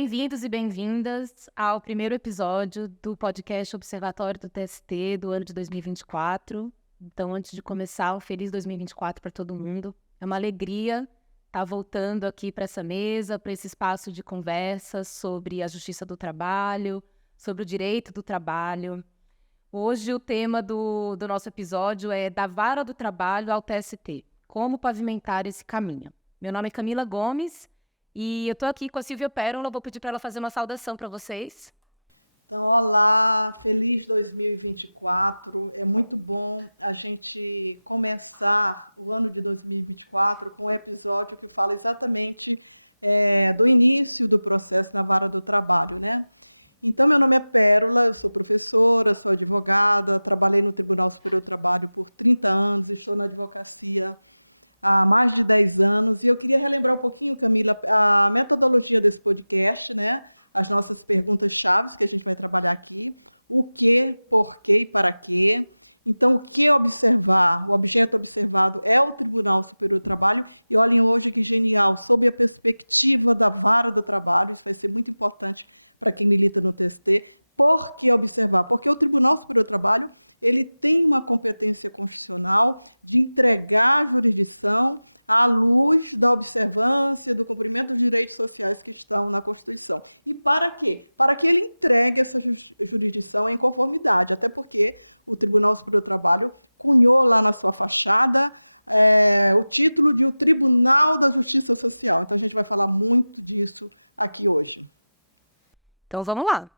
bem-vindos e bem-vindas ao primeiro episódio do podcast Observatório do TST do ano de 2024. Então, antes de começar, um feliz 2024 para todo mundo. É uma alegria estar voltando aqui para essa mesa, para esse espaço de conversa sobre a justiça do trabalho, sobre o direito do trabalho. Hoje o tema do nosso episódio é da vara do trabalho ao TST, como pavimentar esse caminho. Meu nome é Camila Gomes e eu estou aqui com a Silvia Pérola, vou pedir para ela fazer uma saudação para vocês. Então, olá, feliz 2024. É muito bom a gente começar o ano de 2024 com um episódio que fala exatamente do início do processo na vara do trabalho, né? Então, meu nome é Pérola, eu sou professora, sou advogada, trabalhei no Tribunal Superior do Trabalho por 30 anos, estou na advocacia há mais de 10 anos, e eu queria relembrar um pouquinho, Camila, a metodologia desse podcast, né? As nossas perguntas-chave que a gente vai trabalhar aqui, o que, por quê e para quê. Então, o que observar? O objeto observado é o Tribunal Superior do Trabalho, e olhem hoje que genial, sob a perspectiva da vara do trabalho, isso vai ser muito importante para quem milita no TST. Por que observar? Porque o Tribunal Superior do Trabalho ele tem uma competência constitucional de entregar a jurisdição à luz da observância, do cumprimento dos direitos sociais que estão na Constituição. E para quê? Para que ele entregue essa jurisdição em conformidade, até porque o Tribunal Superior do Trabalho cunhou lá na sua fachada o título de o Tribunal da Justiça Social. Então, a gente vai falar muito disso aqui hoje. Então, vamos lá.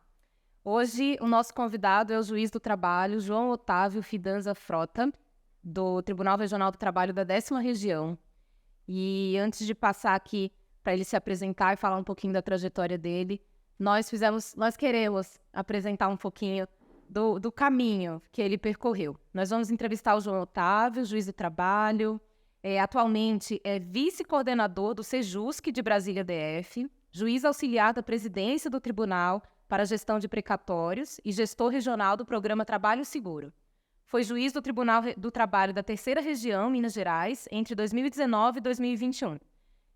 Hoje, o nosso convidado é o juiz do trabalho, João Otávio Fidanza Frota, do Tribunal Regional do Trabalho da 10ª Região. E antes de passar aqui para ele se apresentar e falar um pouquinho da trajetória dele, nós queremos apresentar um pouquinho do caminho que ele percorreu. Nós vamos entrevistar o João Otávio, juiz do trabalho, atualmente é vice-coordenador do Sejusc de Brasília DF, juiz auxiliar da presidência do tribunal para a gestão de precatórios e gestor regional do programa Trabalho Seguro. Foi juiz do Tribunal do Trabalho da 3ª Região, Minas Gerais, entre 2019 e 2021.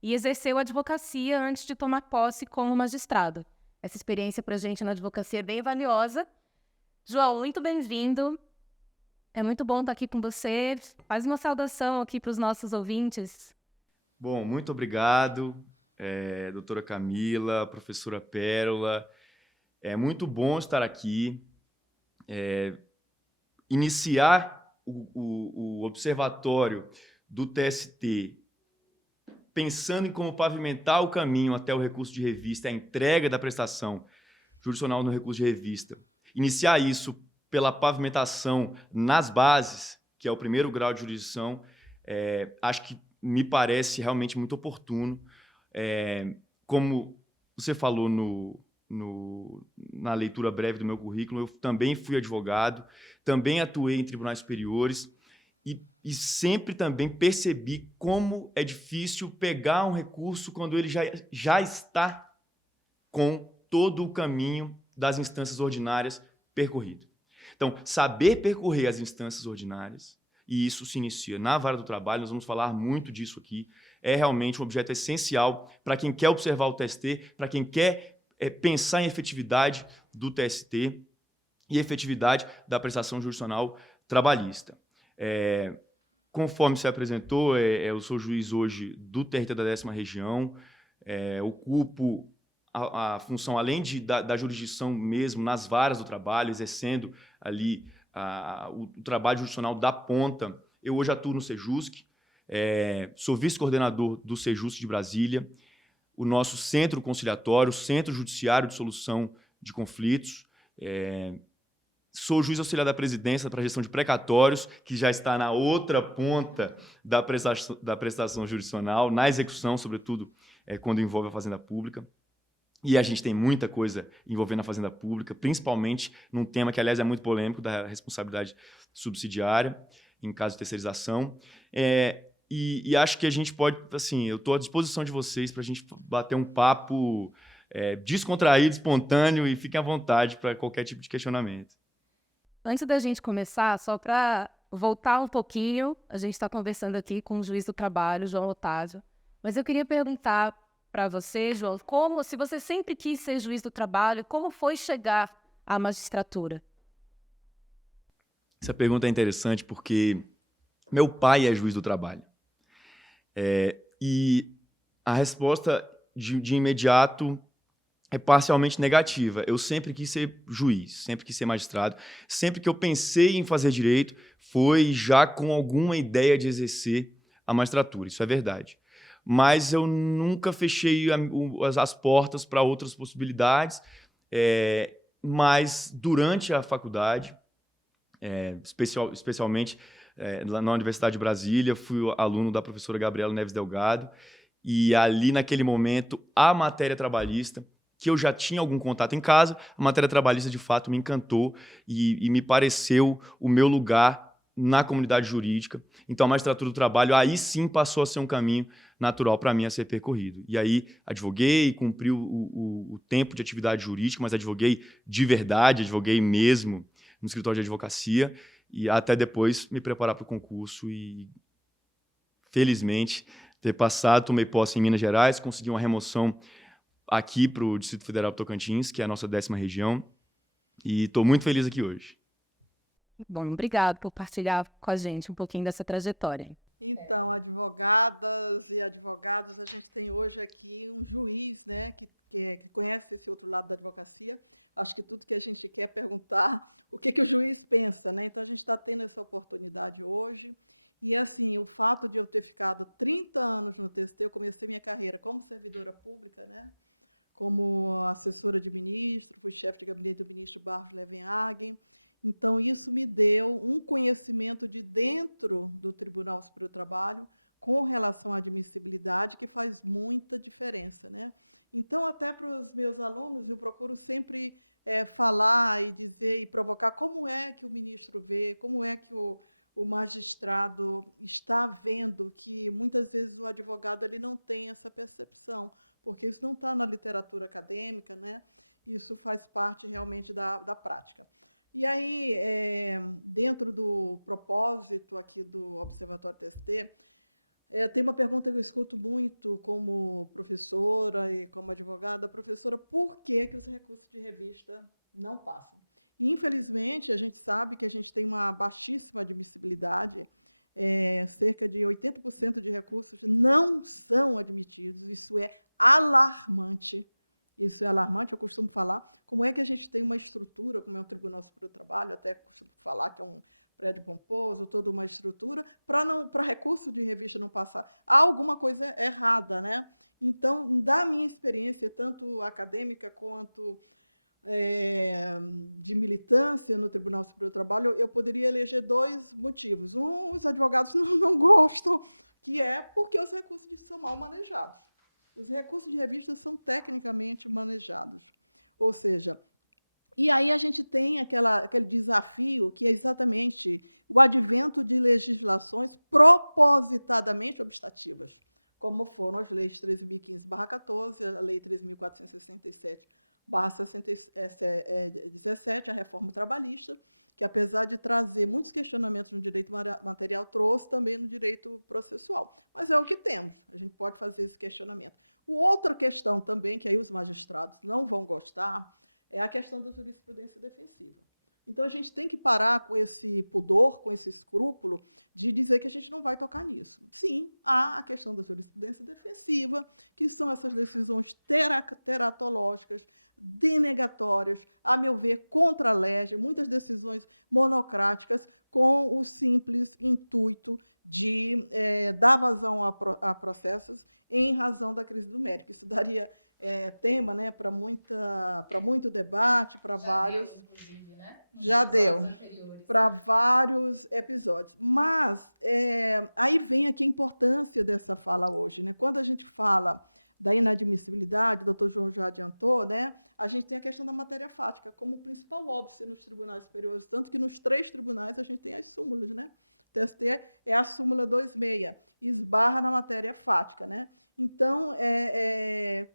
E exerceu a advocacia antes de tomar posse como magistrado. Essa experiência para a gente na advocacia é bem valiosa. João, muito bem-vindo. É muito bom estar aqui com você. Faz uma saudação aqui para os nossos ouvintes. Bom, muito obrigado, doutora Camila, professora Pérola. É muito bom estar aqui, iniciar o observatório do TST, pensando em como pavimentar o caminho até o recurso de revista, a entrega da prestação jurisdicional no recurso de revista. Iniciar isso pela pavimentação nas bases, que é o primeiro grau de jurisdição, acho que me parece realmente muito oportuno. Como você falou na leitura breve do meu currículo, eu também fui advogado, também atuei em tribunais superiores e sempre também percebi como é difícil pegar um recurso quando ele já está com todo o caminho das instâncias ordinárias percorrido. Então, saber percorrer as instâncias ordinárias, e isso se inicia na vara do trabalho, nós vamos falar muito disso aqui, é realmente um objeto essencial para quem quer observar o TST, para quem quer pensar em efetividade do TST e efetividade da prestação jurisdicional trabalhista. Conforme se apresentou, eu sou juiz hoje do TRT da 10ª Região, ocupo a função, além da jurisdição mesmo, nas varas do trabalho, exercendo ali o trabalho jurisdicional da ponta. Eu hoje atuo no Sejusc, sou vice-coordenador do Sejusc de Brasília, o nosso centro conciliatório, Centro Judiciário de Solução de Conflitos. Sou juiz auxiliar da presidência para a gestão de precatórios, que já está na outra ponta da prestação jurisdicional, na execução, sobretudo quando envolve a Fazenda Pública. E a gente tem muita coisa envolvendo a Fazenda Pública, principalmente num tema que, aliás, é muito polêmico, da responsabilidade subsidiária, em caso de terceirização. E acho que a gente pode, assim, eu estou à disposição de vocês para a gente bater um papo descontraído, espontâneo, e fiquem à vontade para qualquer tipo de questionamento. Antes da gente começar, só para voltar um pouquinho, a gente está conversando aqui com o juiz do trabalho, João Otávio, mas eu queria perguntar para você, João, se você sempre quis ser juiz do trabalho, como foi chegar à magistratura? Essa pergunta é interessante porque meu pai é juiz do trabalho. E a resposta de imediato é parcialmente negativa. Eu sempre quis ser juiz, sempre quis ser magistrado. Sempre que eu pensei em fazer direito, foi já com alguma ideia de exercer a magistratura. Isso é verdade. Mas eu nunca fechei as portas para outras possibilidades. Mas durante a faculdade, especialmente lá na Universidade de Brasília, fui aluno da professora Gabriela Neves Delgado. E ali, naquele momento, a matéria trabalhista, que eu já tinha algum contato em casa, a matéria trabalhista, de fato, me encantou e me pareceu o meu lugar na comunidade jurídica. Então, a magistratura do trabalho, aí sim, passou a ser um caminho natural para mim a ser percorrido. E aí, advoguei, cumpri o tempo de atividade jurídica, mas advoguei de verdade, advoguei mesmo no escritório de advocacia, e até depois me preparar para o concurso e, felizmente, ter passado, tomei posse em Minas Gerais, consegui uma remoção aqui para o Distrito Federal do Tocantins, que é a nossa 10ª região, e estou muito feliz aqui hoje. Bom, obrigado por partilhar com a gente um pouquinho dessa trajetória. Então, advogadas e advogados, a gente tem hoje aqui um juiz, né, que conhece esse outro lado da advocacia. Acho que tudo que a gente quer perguntar, o que o juiz pensa, né? Então, a gente está tendo essa oportunidade hoje. E, assim, o fato de eu ter ficado 30 anos no TST, eu comecei minha carreira como servidora pública, né? Como assessora de ministro, fui chefe de gabinete do ministro Barros Levenhagen. Então, isso me deu um conhecimento de dentro do Tribunal Superior do Trabalho com relação à admissibilidade, que faz muita diferença, né? Então, até para os meus alunos, eu procuro sempre falar e dizer e provocar como é que o ministro vê, como é que o magistrado está vendo que, muitas vezes, o advogado ele não tem essa percepção, porque isso não está na literatura acadêmica, né? Isso faz parte realmente da prática. E aí, dentro do propósito aqui do Observatório TST, tem uma pergunta que eu escuto muito como professora e como advogada. Professora, por que os recursos de revista não passam? E, infelizmente, a gente sabe que a gente tem uma baixíssima admissibilidade, cerca de 80% de recursos não são admitidos. Isso é alarmante. Isso é alarmante, eu costumo falar. Como é que a gente tem uma estrutura, como é o Tribunal Superior do Trabalho, até costumo falar que é um prédio pomposo, toda uma estrutura, para recurso de revista não passar. Há alguma coisa errada, né? Então, da minha experiência, tanto acadêmica quanto de militância no Tribunal Superior do Trabalho, eu poderia eleger 2 motivos. Um, os advogados não gostam, que é porque os recursos são mal manejados. Os recursos de revista são tecnicamente manejados. Ou seja, e aí a gente tem aquele desafio que é exatamente o advento de legislações propositadamente obstativas, como foram as leis 13.015/14, a lei 13.467/17, a reforma trabalhista, que, apesar de trazer muitos questionamentos no direito material, trouxe também no direito processual. Mas é o que temos, a gente pode fazer esse questionamento. Outra questão também, que aí os magistrados não vão gostar, é a questão da jurisprudência defensiva. Então, a gente tem que parar com esse pudor, com esse escrúpulo de dizer que a gente não vai tocar nisso. Sim, há a questão da jurisprudência defensiva, que são essas decisões teratológicas, denegatórias, a meu ver, contra a lege, muitas decisões monocráticas, com o simples intuito de dar vazão a processos em razão da crise do mérito. Isso daria tema, né, para muito debate, para vários... Inclusive, né? Já deu para vários episódios. Mas aí vem aqui a importância dessa fala hoje, né? Quando a gente fala da inadmissibilidade, o doutor João já adiantou, né? A gente tem a questão da matéria fática como principal óbice nos tribunais superiores, tanto que nos 3 tribunais a gente tem as súmulas, né? O TST é a súmula 26, esbarra na matéria fática, né? Então,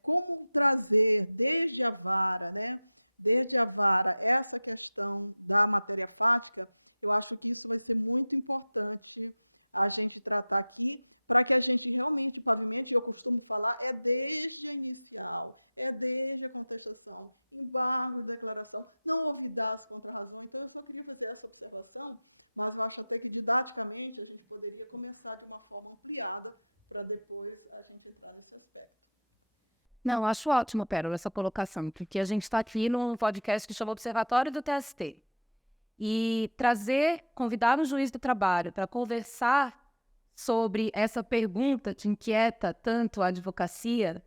como trazer desde a vara, né? Desde a vara, essa questão da matéria fática, eu acho que isso vai ser muito importante a gente tratar aqui, para que a gente realmente pavimente, e eu costumo falar, é desde a inicial, é desde a contestação, embargo, declaração, não olvidar as contrarrazões. Então, eu só queria fazer essa observação, mas eu acho até que, didaticamente, a gente poderia começar de uma forma ampliada para depois a gente entrar nesse aspecto. Não, acho ótimo, Pérola, essa colocação, porque a gente está aqui num podcast que chama Observatório do TST. E convidar o juiz do trabalho para conversar sobre essa pergunta que inquieta tanto a advocacia,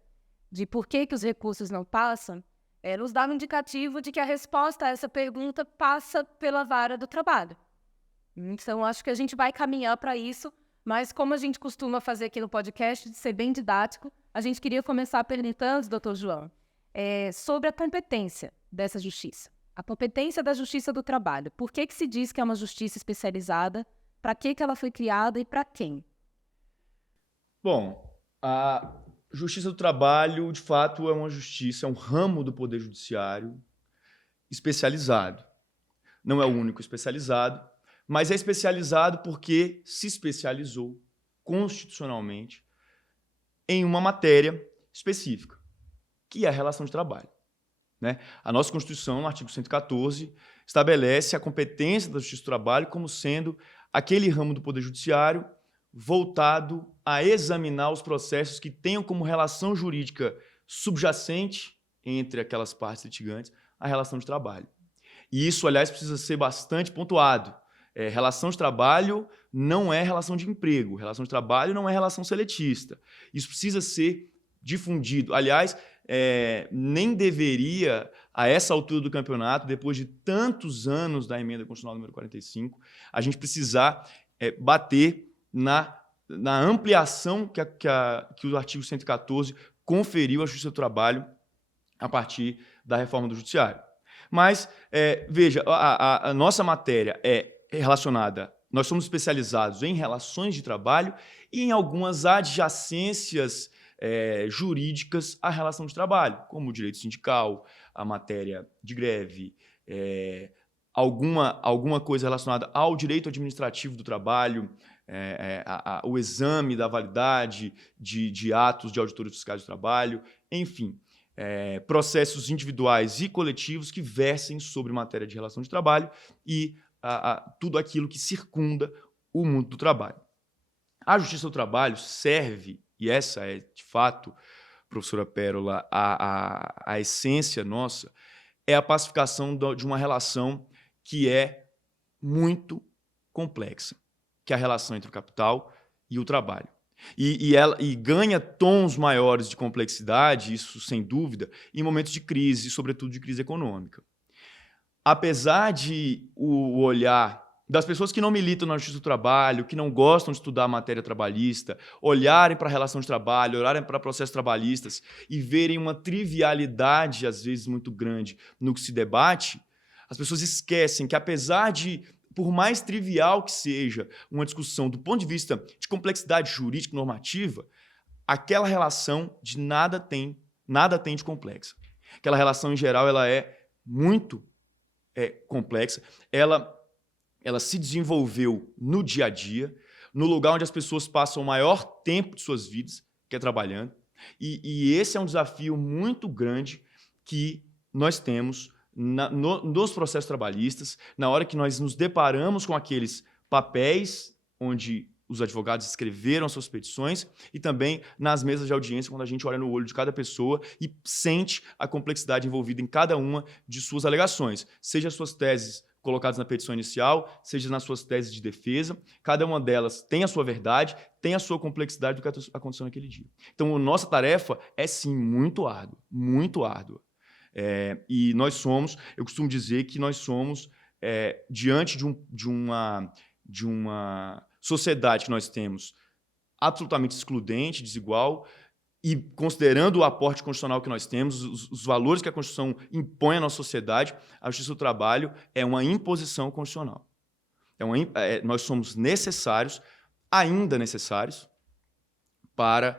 de por que os recursos não passam, nos dá um indicativo de que a resposta a essa pergunta passa pela vara do trabalho. Então, acho que a gente vai caminhar para isso, mas como a gente costuma fazer aqui no podcast, de ser bem didático, a gente queria começar perguntando, doutor João, sobre a competência dessa justiça. A competência da Justiça do Trabalho. Por que se diz que é uma justiça especializada? Para que ela foi criada e para quem? Bom, a Justiça do Trabalho, de fato, é uma justiça, é um ramo do Poder Judiciário especializado. Não é o único especializado, mas é especializado porque se especializou constitucionalmente em uma matéria específica, que é a relação de trabalho. Né? A nossa Constituição, no artigo 114, estabelece a competência da Justiça do Trabalho como sendo aquele ramo do Poder Judiciário voltado a examinar os processos que tenham como relação jurídica subjacente entre aquelas partes litigantes a relação de trabalho. E isso, aliás, precisa ser bastante pontuado. Relação de trabalho não é relação de emprego, relação de trabalho não é relação seletista. Isso precisa ser difundido. Aliás, nem deveria, a essa altura do campeonato, depois de tantos anos da emenda constitucional número 45, a gente precisar bater na ampliação que o artigo 114 conferiu à Justiça do Trabalho a partir da reforma do Judiciário. Mas, veja, a nossa matéria é relacionada, nós somos especializados em relações de trabalho e em algumas adjacências jurídicas à relação de trabalho, como o direito sindical, a matéria de greve, alguma coisa relacionada ao direito administrativo do trabalho, o exame da validade de atos de auditores fiscais do trabalho, enfim, processos individuais e coletivos que versem sobre matéria de relação de trabalho e tudo aquilo que circunda o mundo do trabalho. A Justiça do Trabalho serve, e essa é, de fato, professora Pérola, a essência nossa, é a pacificação de uma relação que é muito complexa, que é a relação entre o capital e o trabalho. E ganha tons maiores de complexidade, isso sem dúvida, em momentos de crise, sobretudo de crise econômica. Apesar de o olhar das pessoas que não militam na Justiça do Trabalho, que não gostam de estudar a matéria trabalhista, olharem para a relação de trabalho, olharem para processos trabalhistas e verem uma trivialidade, às vezes muito grande, no que se debate, as pessoas esquecem que, apesar de, por mais trivial que seja uma discussão do ponto de vista de complexidade jurídica normativa, aquela relação de nada tem de complexa. Aquela relação, em geral, ela é muito complexa. Ela se desenvolveu no dia a dia, no lugar onde as pessoas passam o maior tempo de suas vidas, que é trabalhando. E esse é um desafio muito grande que nós temos nos processos trabalhistas, na hora que nós nos deparamos com aqueles papéis onde os advogados escreveram as suas petições e também nas mesas de audiência, quando a gente olha no olho de cada pessoa e sente a complexidade envolvida em cada uma de suas alegações, seja as suas teses colocadas na petição inicial, seja nas suas teses de defesa, cada uma delas tem a sua verdade, tem a sua complexidade do que aconteceu naquele dia. Então, a nossa tarefa é, sim, muito árdua, muito árdua. E eu costumo dizer que nós somos, diante de uma sociedade que nós temos absolutamente excludente, desigual, e considerando o aporte constitucional que nós temos, os valores que a Constituição impõe à nossa sociedade, a Justiça do Trabalho é uma imposição constitucional. Nós somos necessários, ainda necessários, para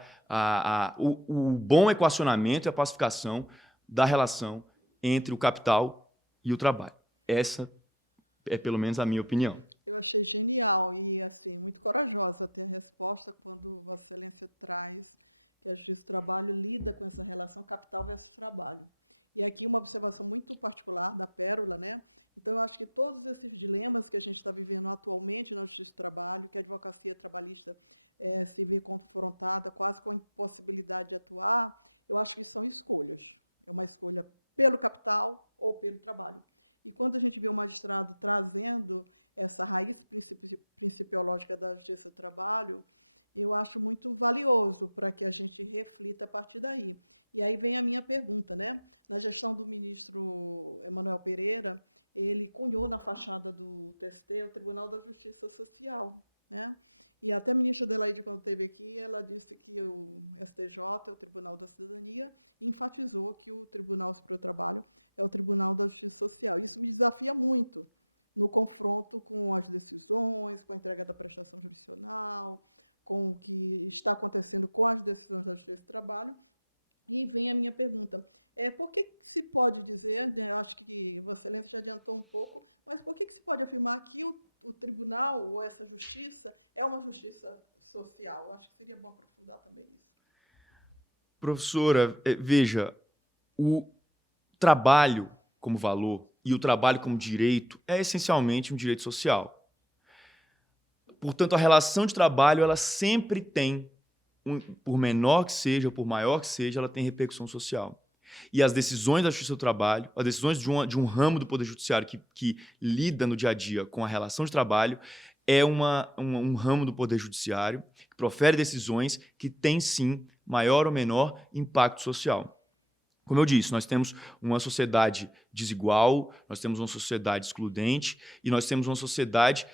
o bom equacionamento e a pacificação da relação entre o capital e o trabalho. Essa é, pelo menos, a minha opinião. Eu achei genial e, assim, muito corajosa ter a resposta quando Vossa Excelência traz que a Justiça do Trabalho lida com essa relação capital versus trabalho. E aqui uma observação muito particular da Pérola, né? Então, eu acho que todos esses dilemas que a gente está vivendo atualmente na Justiça do Trabalho, que a advocacia trabalhista se vê confrontada quase com a impossibilidade de atuar, eu acho que são escolhas. É uma escolha pelo capital ou pelo trabalho. E quando a gente vê o magistrado trazendo essa raiz principiológica da Justiça do Trabalho, eu acho muito valioso para que a gente reflita a partir daí. E aí vem a minha pergunta, né? Na gestão do ministro Emanuel Pereira, ele cunhou na fachada do TST o Tribunal da Justiça Social, né? E até a ministra Adelaide, quando esteve aqui, ela disse que o STJ é o Tribunal da Cidadania e enfatizou que o Tribunal Superior do Trabalho é o Tribunal da Justiça Social. Isso me desafia muito no confronto com as decisões, com a entrega da prestação jurisdicional, com o que está acontecendo com as decisões da Justiça do Trabalho. E vem a minha pergunta. Por que se pode dizer, né, eu acho que Vossa Excelência já adiantou um pouco, mas por que se pode afirmar que o tribunal ou essa justiça é uma justiça social? Eu acho que seria bom aprofundar também isso. Professora, veja, o trabalho como valor e o trabalho como direito é essencialmente um direito social. Portanto, a relação de trabalho ela sempre tem, por menor que seja, por maior que seja, ela tem repercussão social. E as decisões da Justiça do Trabalho, as decisões de um ramo do Poder Judiciário que lida no dia a dia com a relação de trabalho, é um ramo do Poder Judiciário que profere decisões que têm, sim, maior ou menor impacto social. Como eu disse, nós temos uma sociedade desigual, nós temos uma sociedade excludente e nós temos uma sociedade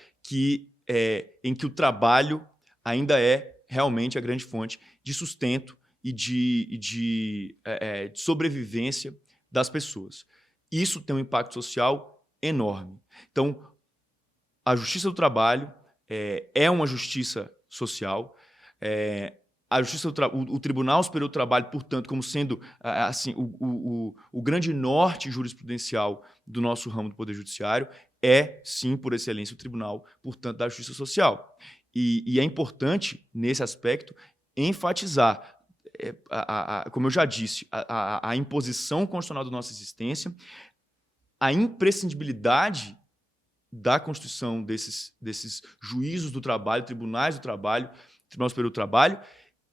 em que o trabalho ainda é realmente a grande fonte de sustento e de sobrevivência das pessoas. Isso tem um impacto social enorme. Então, a Justiça do Trabalho é uma justiça social. A Justiça o Tribunal Superior do Trabalho, portanto, como sendo assim, o grande norte jurisprudencial do nosso ramo do Poder Judiciário, é, sim, por excelência, o Tribunal, portanto, da Justiça Social. E é importante, nesse aspecto, enfatizar, como eu já disse, a imposição constitucional da nossa existência, a imprescindibilidade da constituição desses juízos do trabalho, tribunais do trabalho, Tribunal Superior do Trabalho,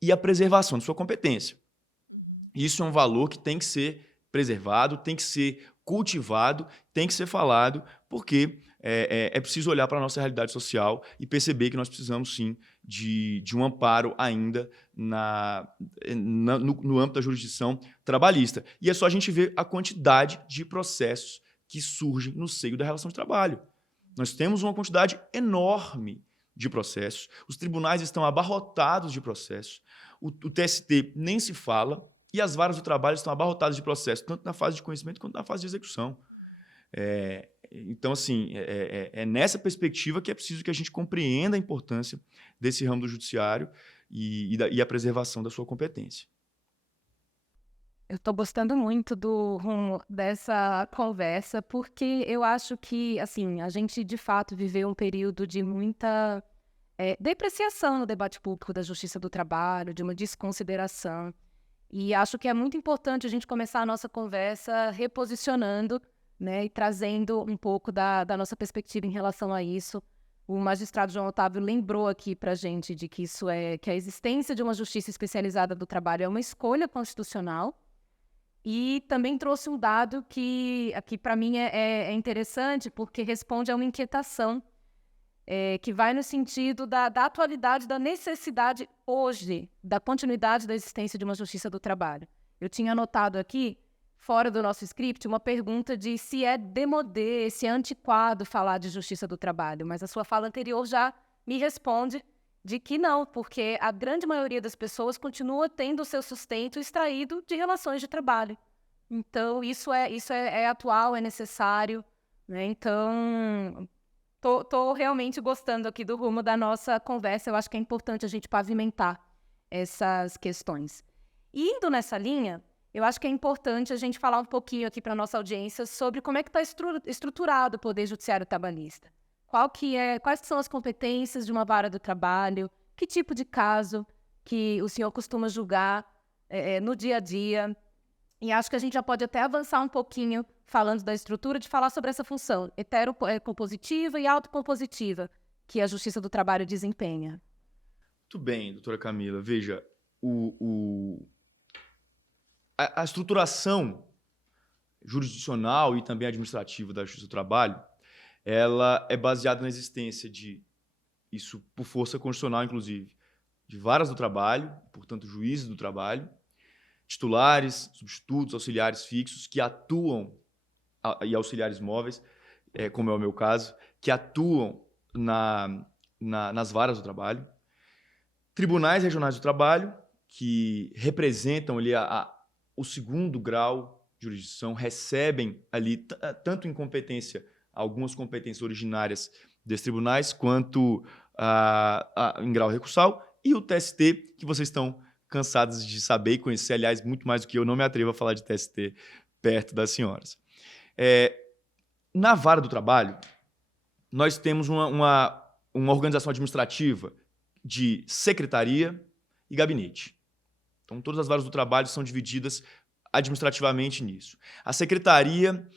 e a preservação de sua competência. Uhum. Isso é um valor que tem que ser preservado, tem que ser cultivado, tem que ser falado, porque é preciso olhar para a nossa realidade social e perceber que nós precisamos, sim, de um amparo ainda no âmbito da jurisdição trabalhista. E é só a gente ver a quantidade de processos que surgem no seio da relação de trabalho. Nós temos uma quantidade enorme de processos, os tribunais estão abarrotados de processos, o TST nem se fala, e as varas do trabalho estão abarrotadas de processos, tanto na fase de conhecimento quanto na fase de execução. Uhum. Então, assim, é nessa perspectiva que é preciso que a gente compreenda a importância desse ramo do judiciário e a preservação da sua competência. Eu estou gostando muito do rumo dessa conversa, porque eu acho que, assim, a gente, de fato, viveu um período de muita depreciação no debate público da justiça do trabalho, de uma desconsideração. E acho que é muito importante a gente começar a nossa conversa reposicionando, né, e trazendo um pouco da nossa perspectiva em relação a isso. O magistrado João Otávio lembrou aqui para a gente de que que a existência de uma justiça especializada do trabalho é uma escolha constitucional. E também trouxe um dado que aqui para mim é interessante, porque responde a uma inquietação que vai no sentido da atualidade, da necessidade hoje, da continuidade da existência de uma justiça do trabalho. Eu tinha anotado aqui, fora do nosso script, uma pergunta de se é démodé, se é antiquado falar de justiça do trabalho, mas a sua fala anterior já me responde de que não, porque a grande maioria das pessoas continua tendo o seu sustento extraído de relações de trabalho. Então, isso é atual, é necessário, né? Então, tô realmente gostando aqui do rumo da nossa conversa. Eu acho que é importante a gente pavimentar essas questões. E indo nessa linha, eu acho que é importante a gente falar um pouquinho aqui para a nossa audiência sobre como é que está estruturado o Poder Judiciário Trabalhista. Quais são as competências de uma vara do trabalho, que tipo de caso que o senhor costuma julgar no dia a dia. E acho que a gente já pode até avançar um pouquinho falando da estrutura, de falar sobre essa função heterocompositiva e autocompositiva que a Justiça do Trabalho desempenha. Muito bem, doutora Camila. Veja, a estruturação jurisdicional e também administrativa da Justiça do Trabalho, ela é baseada na existência isso por força constitucional, inclusive, de varas do trabalho, portanto, juízes do trabalho, titulares, substitutos, auxiliares fixos que atuam, e auxiliares móveis, como é o meu caso, que atuam nas varas do trabalho, tribunais regionais do trabalho, que representam ali o segundo grau de jurisdição, recebem ali tanto em competência, algumas competências originárias desses tribunais, quanto em grau recursal, e o TST, que vocês estão cansados de saber e conhecer, aliás, muito mais do que eu, não me atrevo a falar de TST perto das senhoras. Na vara do trabalho, nós temos uma organização administrativa de secretaria e gabinete. Então, todas as varas do trabalho são divididas administrativamente nisso. A secretaria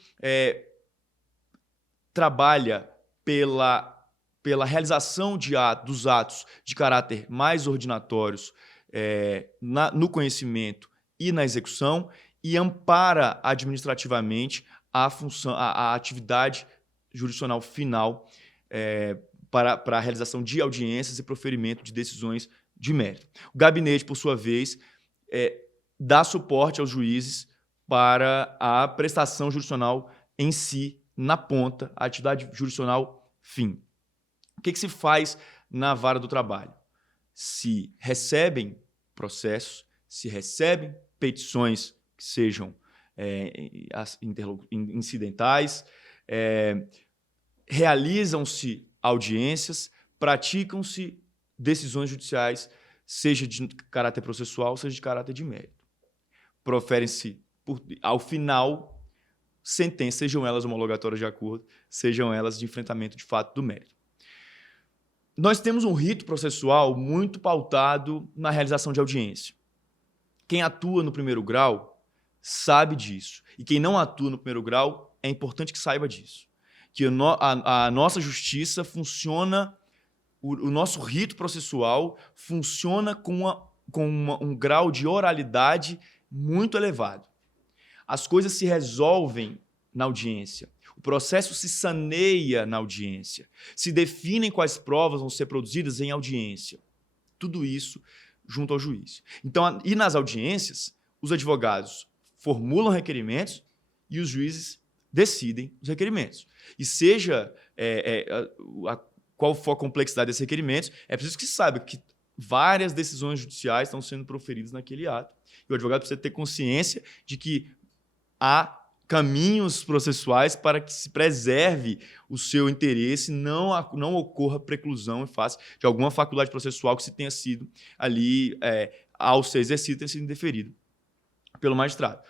trabalha pela realização dos atos de caráter mais ordinatórios no conhecimento e na execução e ampara administrativamente a atividade jurisdicional final para a realização de audiências e proferimento de decisões de mérito. O gabinete, por sua vez, dá suporte aos juízes para a prestação jurisdicional em si, na ponta, a atividade jurisdicional fim. O que se faz na vara do trabalho? Se recebem processos, se recebem petições que sejam incidentais, realizam-se audiências, praticam-se decisões judiciais, seja de caráter processual, seja de caráter de mérito. Proferem-se, ao final, sentenças, sejam elas homologatórias de acordo, sejam elas de enfrentamento de fato do mérito. Nós temos um rito processual muito pautado na realização de audiência. Quem atua no primeiro grau sabe disso. E quem não atua no primeiro grau, é importante que saiba disso. Que a nossa justiça funciona, o nosso rito processual funciona com um grau de oralidade muito elevado. As coisas se resolvem na audiência. O processo se saneia na audiência. Se definem quais provas vão ser produzidas em audiência. Tudo isso junto ao juiz. Então, e nas audiências, os advogados formulam requerimentos e os juízes decidem os requerimentos. E seja qual for a complexidade desses requerimentos, é preciso que se saiba que várias decisões judiciais estão sendo proferidas naquele ato. E o advogado precisa ter consciência de que há caminhos processuais para que se preserve o seu interesse, não ocorra preclusão em face de alguma faculdade processual que se tenha sido ali, ao ser exercido, tenha sido indeferido pelo magistrado.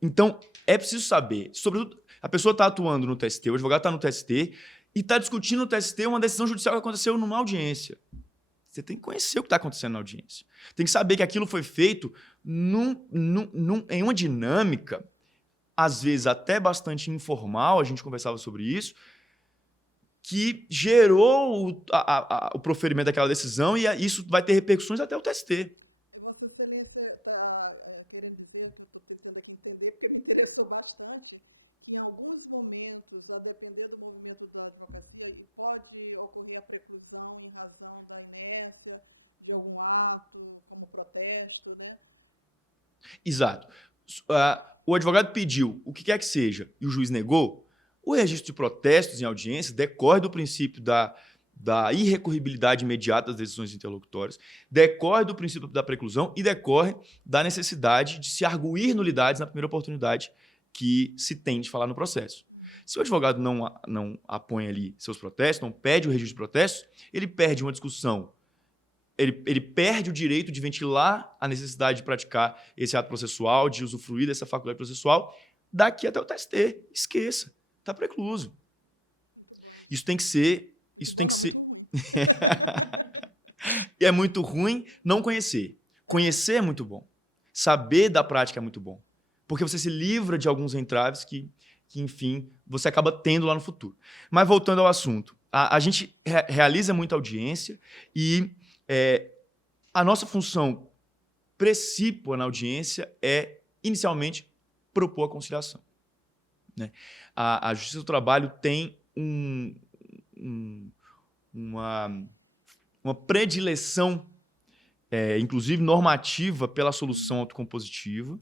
Então, é preciso saber, sobretudo, a pessoa está atuando no TST, o advogado está no TST e está discutindo no TST uma decisão judicial que aconteceu numa audiência. Você tem que conhecer o que está acontecendo na audiência. Tem que saber que aquilo foi feito em uma dinâmica, às vezes até bastante informal, a gente conversava sobre isso, que gerou o proferimento daquela decisão e isso vai ter repercussões até o TST. Vossa Excelência está querendo dizer, que eu estou tentando aqui entender, porque me interessou bastante, que em alguns momentos, a depender do movimento da advocacia, pode ocorrer a preclusão em razão da inércia de algum ato, como protesto, né? Exato. O advogado pediu o que quer que seja e o juiz negou, o registro de protestos em audiência decorre do princípio da irrecorribilidade imediata das decisões interlocutórias, decorre do princípio da preclusão e decorre da necessidade de se arguir nulidades na primeira oportunidade que se tem de falar no processo. Se o advogado não apõe ali seus protestos, não pede o registro de protestos, ele perde uma discussão. Ele perde o direito de ventilar a necessidade de praticar esse ato processual, de usufruir dessa faculdade processual, daqui até o TST. Esqueça. Está precluso. Muito bom. Isso tem que ser... Muito isso bom, tem que não, ser... muito ruim. E é muito ruim não conhecer. Conhecer é muito bom. Saber da prática é muito bom. Porque você se livra de alguns entraves que enfim, você acaba tendo lá no futuro. Mas voltando ao assunto, a gente realiza muita audiência e a nossa função precípua na audiência é, inicialmente, propor a conciliação. Né? A Justiça do Trabalho tem uma predileção, inclusive normativa, pela solução autocompositiva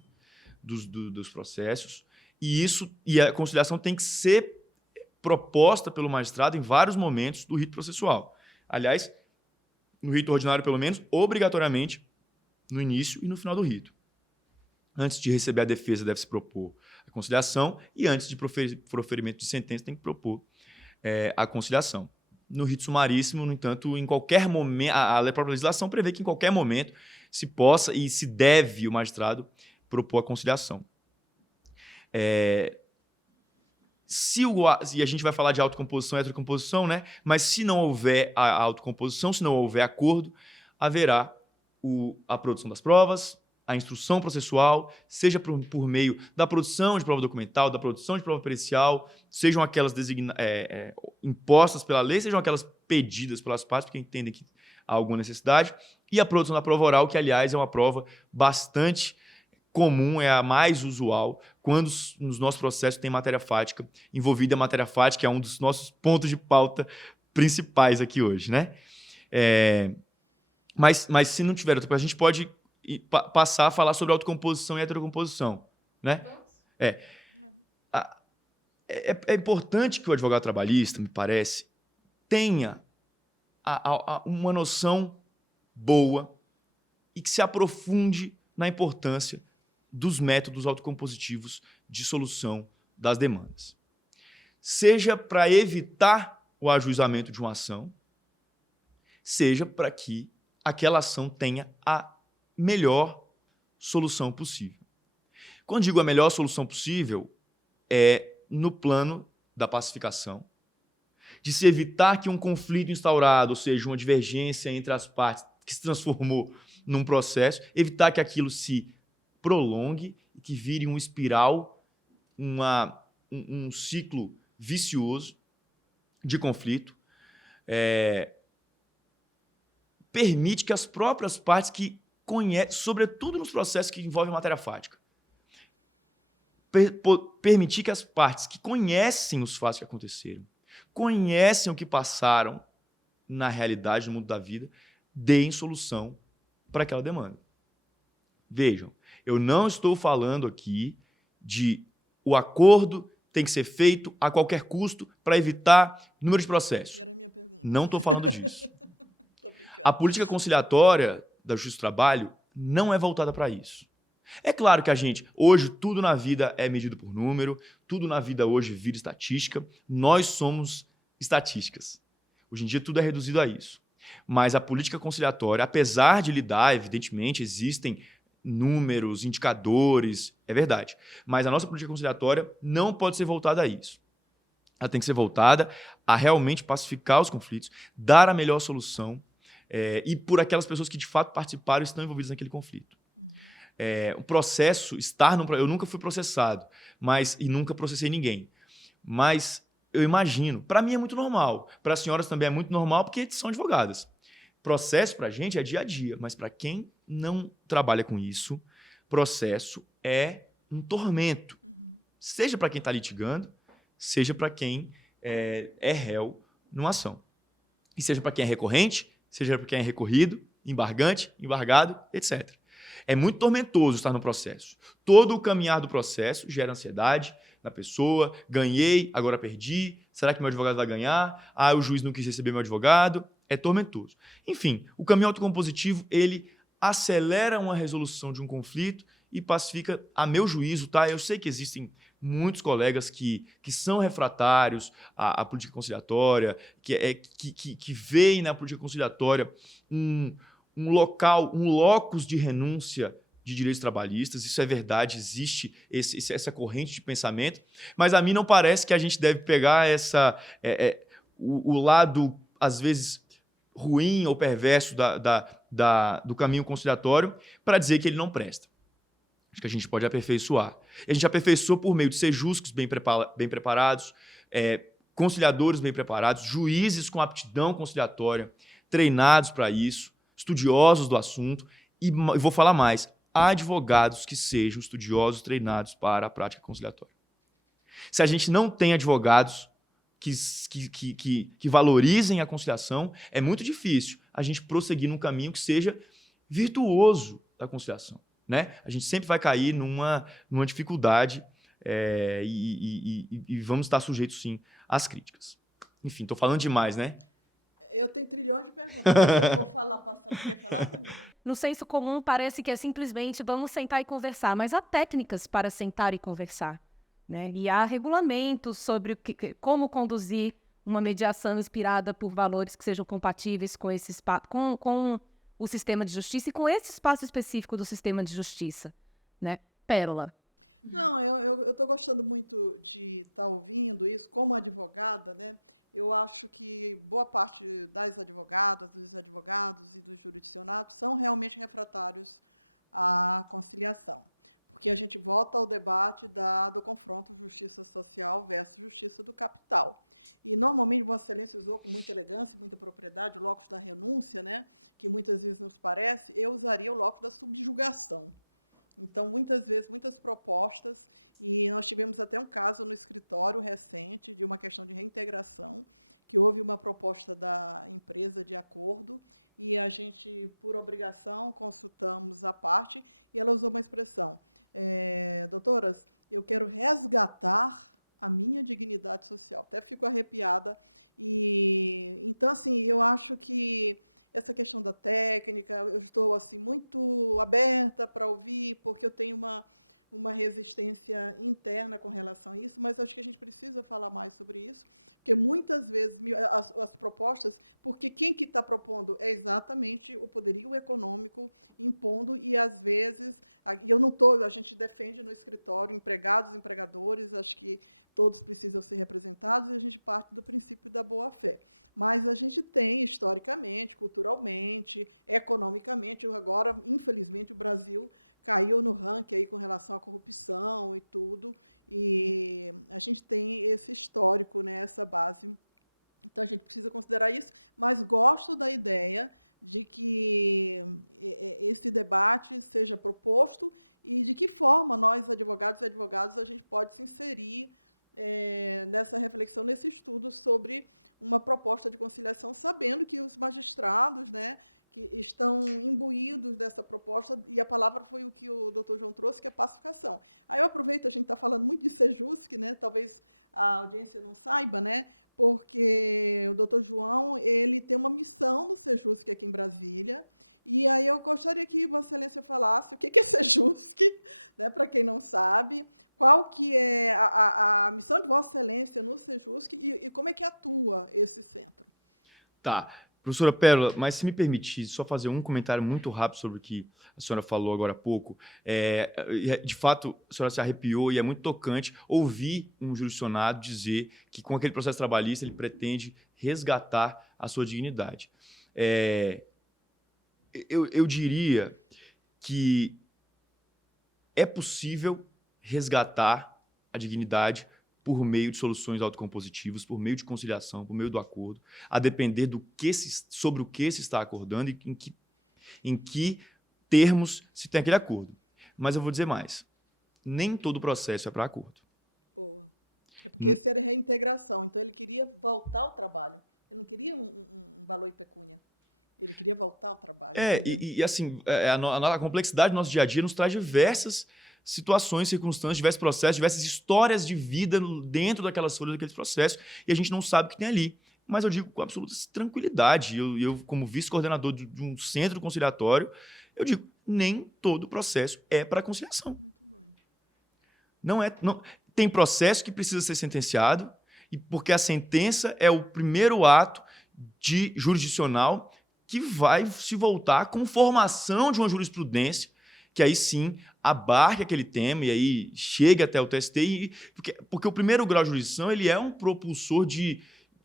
dos processos, e a conciliação tem que ser proposta pelo magistrado em vários momentos do rito processual. Aliás, no rito ordinário, pelo menos, obrigatoriamente no início e no final do rito. Antes de receber a defesa, deve-se propor a conciliação, e antes de proferimento de sentença, tem que propor a conciliação. No rito sumaríssimo, no entanto, em qualquer momento, a própria legislação prevê que em qualquer momento se possa e se deve o magistrado propor a conciliação. E a gente vai falar de autocomposição e heterocomposição, né? Mas se não houver a autocomposição, se não houver acordo, haverá a produção das provas, a instrução processual, seja por meio da produção de prova documental, da produção de prova pericial, sejam aquelas impostas pela lei, sejam aquelas pedidas pelas partes, porque entendem que há alguma necessidade, e a produção da prova oral, que, aliás, é uma prova bastante comum, é a mais usual, quando nos nossos processos tem matéria fática envolvida. A matéria fática é um dos nossos pontos de pauta principais aqui hoje, né? Mas se não tiver outra coisa, a gente pode passar a falar sobre autocomposição e heterocomposição, né? É importante que o advogado trabalhista, me parece, tenha uma noção boa e que se aprofunde na importância dos métodos autocompositivos de solução das demandas. Seja para evitar o ajuizamento de uma ação, seja para que aquela ação tenha a melhor solução possível. Quando digo a melhor solução possível, é no plano da pacificação, de se evitar que um conflito instaurado, ou seja, uma divergência entre as partes que se transformou num processo, evitar que aquilo se prolongue e que vire uma espiral, um ciclo vicioso de conflito. Permite que as próprias partes que conhecem, sobretudo nos processos que envolvem matéria fática, permitir que as partes que conhecem os fatos que aconteceram, conhecem o que passaram na realidade, no mundo da vida, deem solução para aquela demanda. Vejam, eu não estou falando aqui de o acordo tem que ser feito a qualquer custo para evitar número de processos. Era a minha pergunta. Não estou falando disso. Tô brincando. A política conciliatória da Justiça do Trabalho não é voltada para isso. É claro que hoje, tudo na vida é medido por número, tudo na vida hoje vira estatística, nós somos estatísticas. Hoje em dia tudo é reduzido a isso. Mas a política conciliatória, apesar de lidar, evidentemente, existem números, indicadores, é verdade. Mas a nossa política conciliatória não pode ser voltada a isso. Ela tem que ser voltada a realmente pacificar os conflitos, dar a melhor solução e por aquelas pessoas que de fato participaram e estão envolvidas naquele conflito. O processo, eu nunca fui processado e nunca processei ninguém. Mas eu imagino, para mim é muito normal, para as senhoras também é muito normal porque são advogadas. Processo para a gente é dia a dia, mas para quem não trabalha com isso, processo é um tormento. Seja para quem está litigando, seja para quem é réu numa ação. E seja para quem é recorrente, seja para quem é recorrido, embargante, embargado, etc. É muito tormentoso estar no processo. Todo o caminhar do processo gera ansiedade na pessoa. Ganhei, agora perdi. Será que meu advogado vai ganhar? O juiz não quis receber meu advogado. É tormentoso. Enfim, o caminho autocompositivo, ele acelera uma resolução de um conflito e pacifica, a meu juízo, tá? Eu sei que existem muitos colegas que são refratários à política conciliatória, que veem na política conciliatória um locus de renúncia de direitos trabalhistas, isso é verdade, existe essa corrente de pensamento, mas a mim não parece que a gente deve pegar o lado, às vezes, ruim ou perverso do caminho conciliatório para dizer que ele não presta. Acho que a gente pode aperfeiçoar. E a gente aperfeiçoa por meio de sejuscos bem preparados, conciliadores bem preparados, juízes com aptidão conciliatória, treinados para isso, estudiosos do assunto, e vou falar mais, advogados que sejam estudiosos treinados para a prática conciliatória. Se a gente não tem advogados que valorizem a conciliação, é muito difícil a gente prosseguir num caminho que seja virtuoso da conciliação, né? A gente sempre vai cair numa dificuldade e vamos estar sujeitos, sim, às críticas. Enfim, estou falando demais, né? Eu tenho trilhões de perguntas, mas eu vou falar, passar, quer falar, Camila? No senso comum, parece que é simplesmente vamos sentar e conversar, mas há técnicas para sentar e conversar, né? E há regulamentos sobre como conduzir uma mediação inspirada por valores que sejam compatíveis com com o sistema de justiça e com esse espaço específico do sistema de justiça, né? Pérola. Não, eu estou gostando muito de estar ouvindo isso como advogada, né? Eu acho que boa parte das advogadas, dos advogados e dos jurisdicionados são realmente refratários à conciliação, porque a gente volta ao debate do confronto justiça social versus justiça do capital. E, normalmente, Vossa Excelência usou com muita elegância e muita propriedade o locus da renúncia, né, que muitas vezes nos parece, eu usaria o locus da subjugação. Então, muitas vezes, muitas propostas, e nós tivemos até um caso no escritório recente de uma questão de reintegração, que houve uma proposta da empresa de acordo, e a gente, por obrigação, consultamos a parte, e ela usou uma expressão, doutoras, eu quero resgatar a minha dignidade social. Até fico arrepiada. Então, assim, eu acho que essa questão da técnica, eu estou assim, muito aberta para ouvir, porque eu tenho uma resistência interna com relação a isso, mas acho que a gente precisa falar mais sobre isso, porque muitas vezes as propostas, porque quem que está propondo é exatamente o poderio econômico impondo, e às vezes, a gente defende no escritório empregados, empregadores, acho que todos precisam ser representados, e a gente parte do princípio da boa-fé. Mas a gente tem, historicamente, culturalmente, economicamente, agora, infelizmente, o Brasil caiu no ranking aí com relação à corrupção e tudo, e a gente tem esse histórico, né, essa base. Então, a gente precisa considerar isso, mas gosto da ideia de que esse debate seja proposto e de que forma nós, advogados e advogadas, a gente pode se inserir nessa reflexão, nesse estudo sobre uma proposta de conciliação, sabendo que os magistrados, né, que estão imbuídos dessa proposta, e a palavra foi o que o doutor João trouxe, que é pacificação. Aí eu aproveito, a gente está falando muito de Sejusc, né, talvez a audiência não saiba, né, porque o doutor João ele tem uma missão no Sejusc aqui em Brasília, e aí eu gostaria que Vossa Excelência falasse o que é Sejusc, né, para quem não sabe, qual que é a missão de Vossa Excelência no Sejusc e como é que atua esse centro. Tá. Professora Pérola, mas se me permitir só fazer um comentário muito rápido sobre o que a senhora falou agora há pouco. De fato, a senhora se arrepiou e é muito tocante ouvir um jurisdicionado dizer que com aquele processo trabalhista ele pretende resgatar a sua dignidade. Eu diria que é possível resgatar a dignidade por meio de soluções autocompositivas, por meio de conciliação, por meio do acordo, a depender sobre o que se está acordando e em que termos se tem aquele acordo. Mas eu vou dizer mais. Nem todo processo é para acordo. Boa. É porque esse era reintegração, então ele queria voltar ao trabalho. Ele não queria um valor e pecúnia. Ele queria voltar ao trabalho. E assim, a complexidade do nosso dia a dia nos traz diversas situações, circunstâncias, diversos processos, diversas histórias de vida dentro daquelas folhas, daqueles processos, e a gente não sabe o que tem ali. Mas eu digo com absoluta tranquilidade, eu como vice-coordenador de um centro conciliatório, eu digo, nem todo processo é para conciliação. Muito bom. Não, tem processo que precisa ser sentenciado, e porque a sentença é o primeiro ato jurisdicional que vai se voltar com formação de uma jurisprudência que aí sim abarque aquele tema e aí chegue até o TST, porque o primeiro grau de jurisdição ele é um propulsor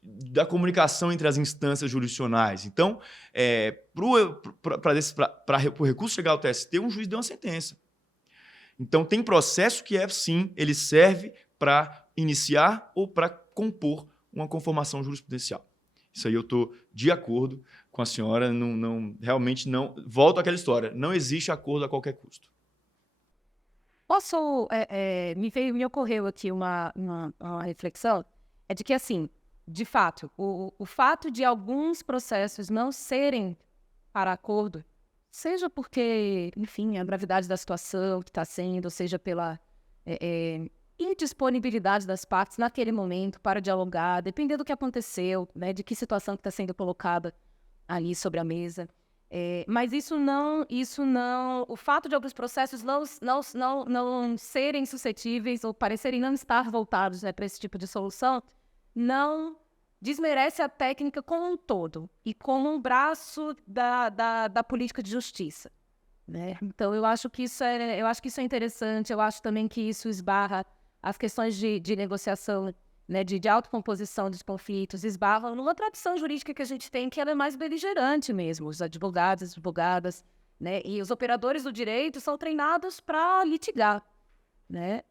da comunicação entre as instâncias jurisdicionais. Então, para o recurso chegar ao TST, um juiz deu uma sentença. Então, tem processo que sim, ele serve para iniciar ou para compor uma conformação jurisprudencial. Isso aí eu estou de acordo com a senhora, realmente não... Volto àquela história, não existe acordo a qualquer custo. Me ocorreu aqui uma reflexão, é de que, assim, de fato, o fato de alguns processos não serem para acordo, seja porque, enfim, a gravidade da situação que está sendo, seja pela indisponibilidade das partes naquele momento para dialogar, dependendo do que aconteceu, né, de que situação que está sendo colocada ali sobre a mesa. Mas isso não, o fato de alguns processos não serem suscetíveis ou parecerem não estar voltados, né, para esse tipo de solução, não desmerece a técnica como um todo e como um braço da política de justiça, né? Então, eu acho que isso é interessante, eu acho também que isso esbarra as questões de negociação, né, de autocomposição dos conflitos, esbarram numa tradição jurídica que a gente tem, que ela é mais beligerante mesmo, os advogados, as advogadas, né, e os operadores do direito são treinados para litigar, né?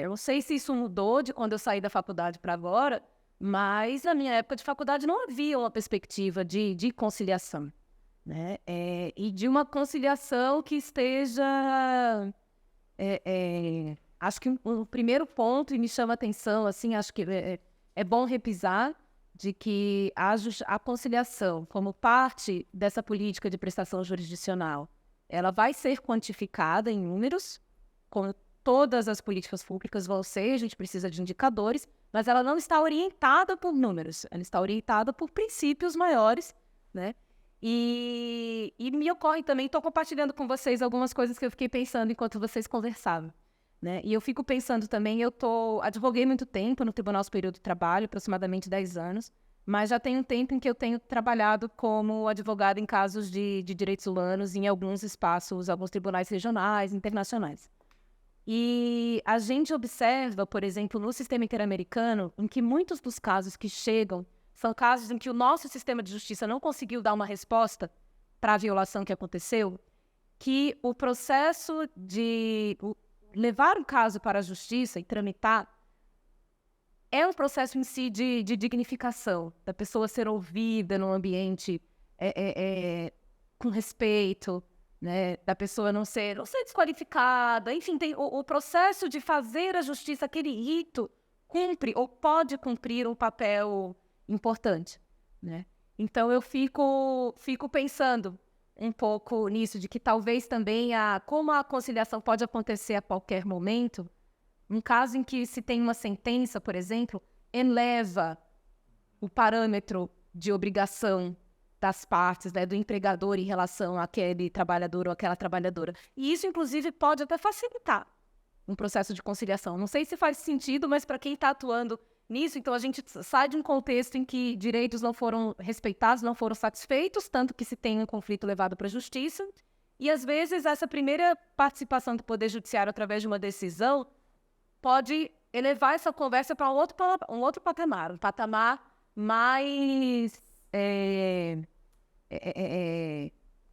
Eu não sei se isso mudou de quando eu saí da faculdade para agora, mas na minha época de faculdade não havia uma perspectiva de conciliação, né? E de uma conciliação que esteja... acho que o primeiro ponto, e me chama a atenção, assim, acho que é bom repisar, de que a conciliação, como parte dessa política de prestação jurisdicional, ela vai ser quantificada em números, como todas as políticas públicas vão ser, a gente precisa de indicadores, mas ela não está orientada por números, ela está orientada por princípios maiores, né? E me ocorre também, estou compartilhando com vocês algumas coisas que eu fiquei pensando enquanto vocês conversavam, né? E eu fico pensando também, advoguei muito tempo no Tribunal Superior do Trabalho, aproximadamente 10 anos, mas já tem um tempo em que eu tenho trabalhado como advogada em casos de direitos humanos em alguns espaços, alguns tribunais regionais, internacionais. E a gente observa, por exemplo, no sistema interamericano, em que muitos dos casos que chegam são casos em que o nosso sistema de justiça não conseguiu dar uma resposta para a violação que aconteceu, que o processo de levar um caso para a justiça e tramitar é um processo em si de dignificação, da pessoa ser ouvida num ambiente com respeito, né, da pessoa não ser desqualificada, enfim, tem o processo de fazer a justiça, aquele rito, cumpre ou pode cumprir um papel importante, né? Então eu fico pensando um pouco nisso, de que talvez também como a conciliação pode acontecer a qualquer momento, um caso em que se tem uma sentença, por exemplo, eleva o parâmetro de obrigação das partes, né, do empregador em relação àquele trabalhador ou àquela trabalhadora. E isso, inclusive, pode até facilitar um processo de conciliação. Não sei se faz sentido, mas para quem está atuando nisso, então a gente sai de um contexto em que direitos não foram respeitados, não foram satisfeitos, tanto que se tem um conflito levado para a justiça, e às vezes essa primeira participação do Poder Judiciário através de uma decisão pode elevar essa conversa para um outro patamar, um patamar mais...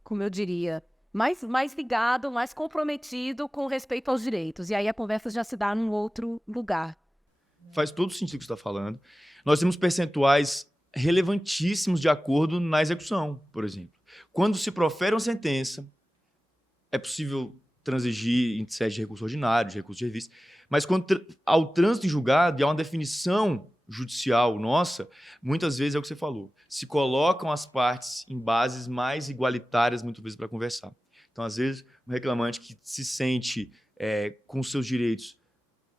como eu diria, mais ligado, mais comprometido com respeito aos direitos. E aí a conversa já se dá num outro lugar. Faz todo sentido o que você está falando. Nós temos percentuais relevantíssimos de acordo na execução, por exemplo. Quando se profere uma sentença, é possível transigir em sede de recurso ordinário, de recurso de revista, mas quando ao trânsito em julgado e há uma definição judicial nossa, muitas vezes é o que você falou, se colocam as partes em bases mais igualitárias, muitas vezes, para conversar. Então, às vezes, um reclamante que se sente com seus direitos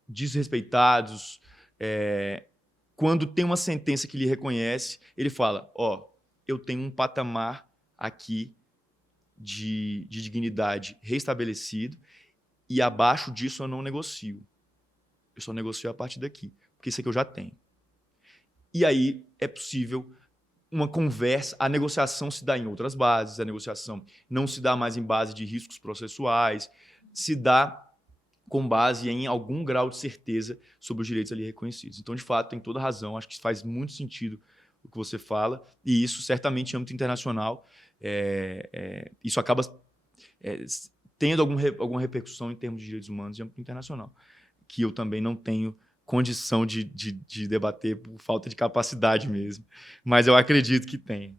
desrespeitados, quando tem uma sentença que lhe reconhece, ele fala, eu tenho um patamar aqui de dignidade restabelecido e abaixo disso eu não negocio. Eu só negocio a partir daqui, porque isso aqui eu já tenho. E aí é possível uma conversa, a negociação se dá em outras bases, a negociação não se dá mais em base de riscos processuais, se dá com base em algum grau de certeza sobre os direitos ali reconhecidos. Então, de fato, tem toda razão, acho que faz muito sentido o que você fala, e isso certamente em âmbito internacional, isso acaba tendo alguma repercussão em termos de direitos humanos em âmbito internacional, que eu também não tenho condição de debater por falta de capacidade mesmo, mas eu acredito que tem.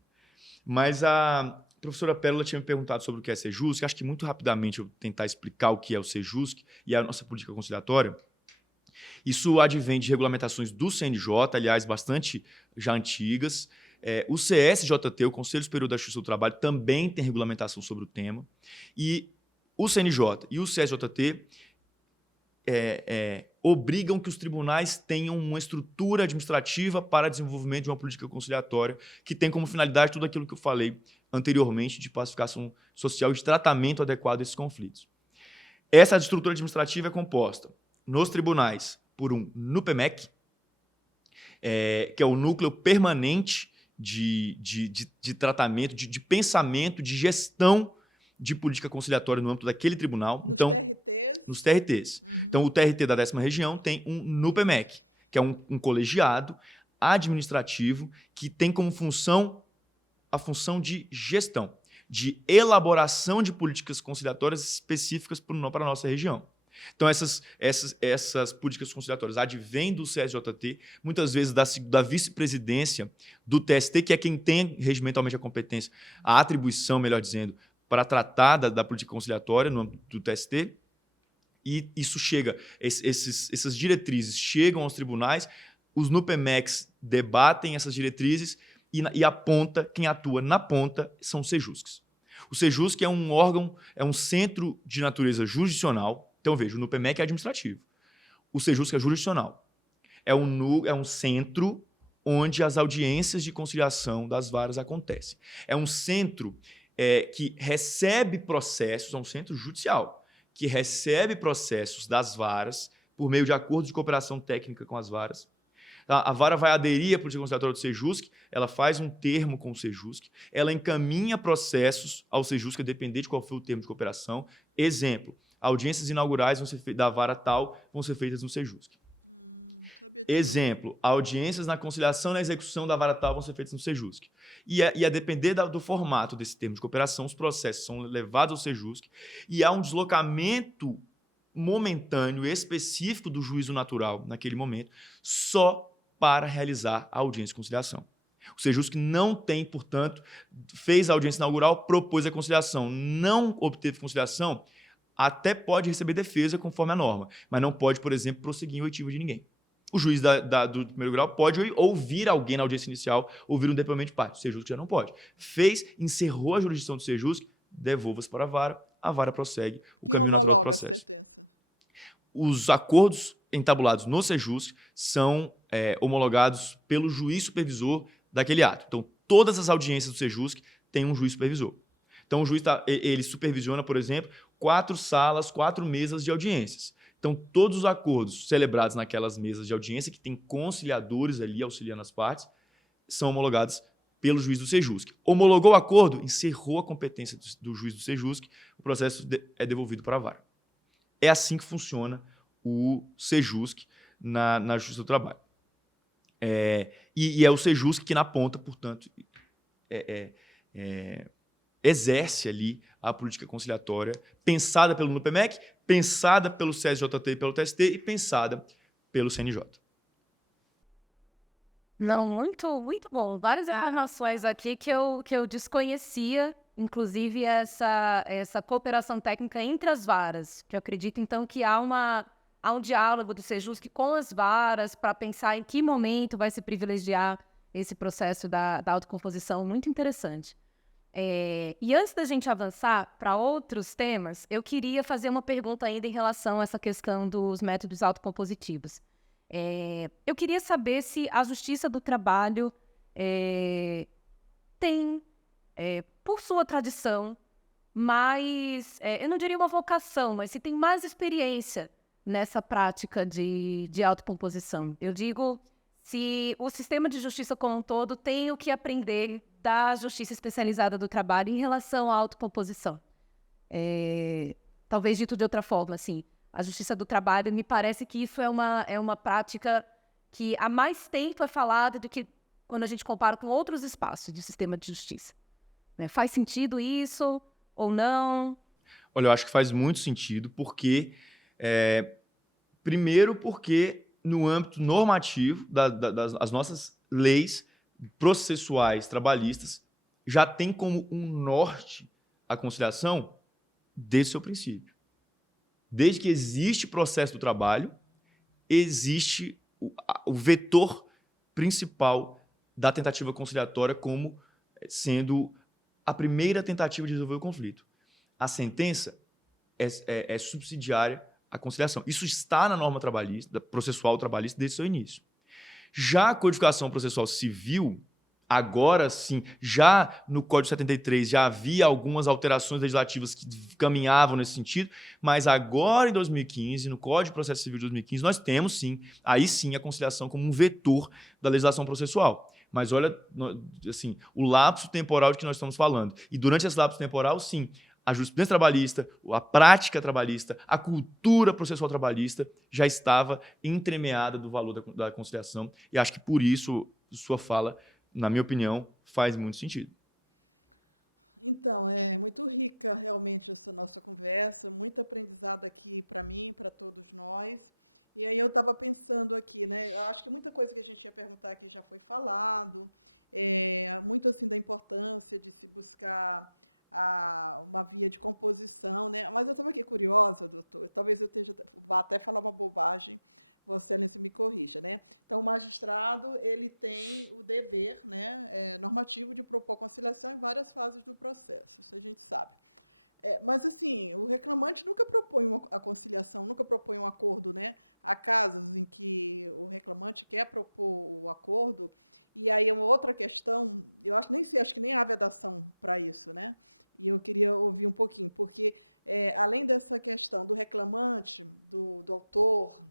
Mas a professora Pérola tinha me perguntado sobre o que é Sejusc. Acho que muito rapidamente eu vou tentar explicar o que é o Sejusc e a nossa política conciliatória. Isso advém de regulamentações do CNJ, aliás, bastante já antigas. O CSJT, o Conselho Superior da Justiça do Trabalho, também tem regulamentação sobre o tema. E o CNJ e o CSJT obrigam que os tribunais tenham uma estrutura administrativa para desenvolvimento de uma política conciliatória que tem como finalidade tudo aquilo que eu falei anteriormente de pacificação social e de tratamento adequado desses conflitos. Essa estrutura administrativa é composta nos tribunais por um NUPEMEC, que é o núcleo permanente de tratamento, de pensamento, de gestão de política conciliatória no âmbito daquele tribunal. Nos então, TRTs? Nos TRTs. Uhum. Então, o TRT da 10ª região tem um NUPEMEC, que é um colegiado administrativo que tem como função a função de gestão, de elaboração de políticas conciliatórias específicas para a nossa região. Então, essas políticas conciliatórias advêm do CSJT, muitas vezes da vice-presidência do TST, que é quem tem regimentalmente a competência, a atribuição, melhor dizendo, para tratar da política conciliatória no âmbito do TST. E isso chega, essas diretrizes chegam aos tribunais, os NUPEMECs debatem essas diretrizes e a ponta, quem atua na ponta, são os Sejuscs. O Sejusc é um órgão, é um centro de natureza jurisdicional. Então, veja, o NUPEMEC é administrativo. O Sejusc é jurisdicional. É um centro onde as audiências de conciliação das varas acontecem. É um centro que recebe processos, é um centro judicial, que recebe processos das varas por meio de acordos de cooperação técnica com as varas. A vara vai aderir à política conciliatória do Sejusc, ela faz um termo com o Sejusc, ela encaminha processos ao Sejusc, a depender de qual for o termo de cooperação. Exemplo, audiências inaugurais da vara tal vão ser feitas no Sejusc. Exemplo, audiências na conciliação e na execução da vara tal vão ser feitas no Sejusc. E a depender do formato desse termo de cooperação, os processos são levados ao Sejusc e há um deslocamento momentâneo, específico do juízo natural naquele momento, só para realizar a audiência de conciliação. O Sejusc não tem, portanto, fez a audiência inaugural, propôs a conciliação, não obteve conciliação, até pode receber defesa conforme a norma, mas não pode, por exemplo, prosseguir em oitiva de ninguém. O juiz do primeiro grau pode ouvir alguém na audiência inicial, ouvir um depoimento de parte. O Sejusc já não pode. Encerrou a jurisdição do Sejusc, devolva-se para a vara prossegue. Quem homologa a sentença? Os acordos entabulados no Sejusc são homologados pelo juiz supervisor daquele ato. Então, todas as audiências do Sejusc têm um juiz supervisor. Então, o juiz ele supervisiona, por exemplo, 4 salas, 4 mesas de audiências. Então, todos os acordos celebrados naquelas mesas de audiência, que tem conciliadores ali auxiliando as partes, são homologados pelo juiz do Sejusc. Homologou o acordo, encerrou a competência do juiz do Sejusc, o processo é devolvido para a vara. É assim que funciona o Sejusc na Justiça do Trabalho. E é o Sejusc que, na ponta, portanto, exerce ali a política conciliatória pensada pelo NUPEMEC, pensada pelo CSJT e pelo TST e pensada pelo CNJ. Não, muito, muito bom. Várias informações aqui que eu desconhecia, inclusive essa cooperação técnica entre as varas, que eu acredito, então, que há um diálogo do Sejusc com as varas para pensar em que momento vai se privilegiar esse processo da autocomposição. Muito interessante. E antes da gente avançar para outros temas, eu queria fazer uma pergunta ainda em relação a essa questão dos métodos autocompositivos. Eu queria saber se a Justiça do Trabalho tem, por sua tradição, mais, eu não diria uma vocação, mas se tem mais experiência nessa prática de autocomposição. Eu digo se o sistema de justiça como um todo tem o que aprender da justiça especializada do trabalho em relação à autocomposição. Talvez dito de outra forma, assim, a justiça do trabalho, me parece que isso é uma prática que há mais tempo é falada do que quando a gente compara com outros espaços de sistema de justiça. Né? Faz sentido isso ou não? Olha, eu acho que faz muito sentido, porque, primeiro, porque no âmbito normativo das nossas leis processuais trabalhistas, já tem como um norte a conciliação desse seu princípio. Desde que existe processo do trabalho, existe o vetor principal da tentativa conciliatória como sendo a primeira tentativa de resolver o conflito. A sentença é subsidiária à conciliação. Isso está na norma trabalhista, processual trabalhista, desde o seu início. Já a codificação processual civil, agora sim, já no Código 73 já havia algumas alterações legislativas que caminhavam nesse sentido, mas agora em 2015, no Código de Processo Civil de 2015, nós temos sim, aí sim, a conciliação como um vetor da legislação processual. Mas olha, assim, o lapso temporal de que nós estamos falando. E durante esse lapso temporal, sim, a jurisprudência trabalhista, a prática trabalhista, a cultura processual trabalhista já estava entremeada do valor da conciliação. E acho que por isso sua fala, na minha opinião, faz muito sentido. Então, é muito rica realmente essa nossa conversa, muito aprendizado aqui para mim, para todos nós. E aí eu estava pensando aqui, né? Eu acho que muita coisa que a gente ia perguntar aqui já foi falado, muito assim da importância de se buscar uma via de composição, né? Mas eu estava aqui curiosa, doutor, talvez eu vá até falar uma bobagem, Vossa Excelência me corrija, né? Então, o magistrado ele tem o dever, né, normativo de propor conciliação em várias fases do processo, isso a gente sabe. Mas, assim, o reclamante nunca propõe a conciliação, nunca propõe um acordo, né? Há casos em que o reclamante quer propor o acordo, e aí é uma outra questão, eu acho que nem há vedação para isso, né? E eu queria ouvir um pouquinho, porque, além dessa questão do reclamante, do autor,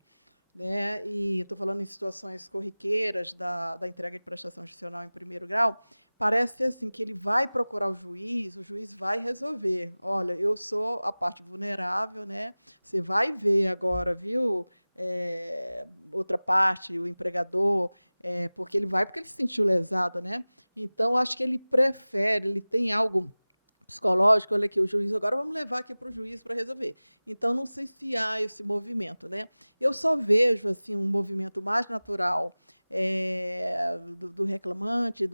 né, e estou falando em situações corriqueiras da entrega de prestação judicial em primeiro grau, parece assim que ele vai procurar o juiz vai resolver. Olha, eu sou a parte vulnerável, né? Você vai ver agora, viu? Outra parte, o empregador, porque ele se sentiu lesado, né? Então, acho que ele prefere, ele tem algo psicológico, olha aqui, o juiz, agora vamos levar aqui para o juiz para resolver. Então, não sei se há esse movimento, né? Eu só vejo assim um movimento mais natural do reclamante,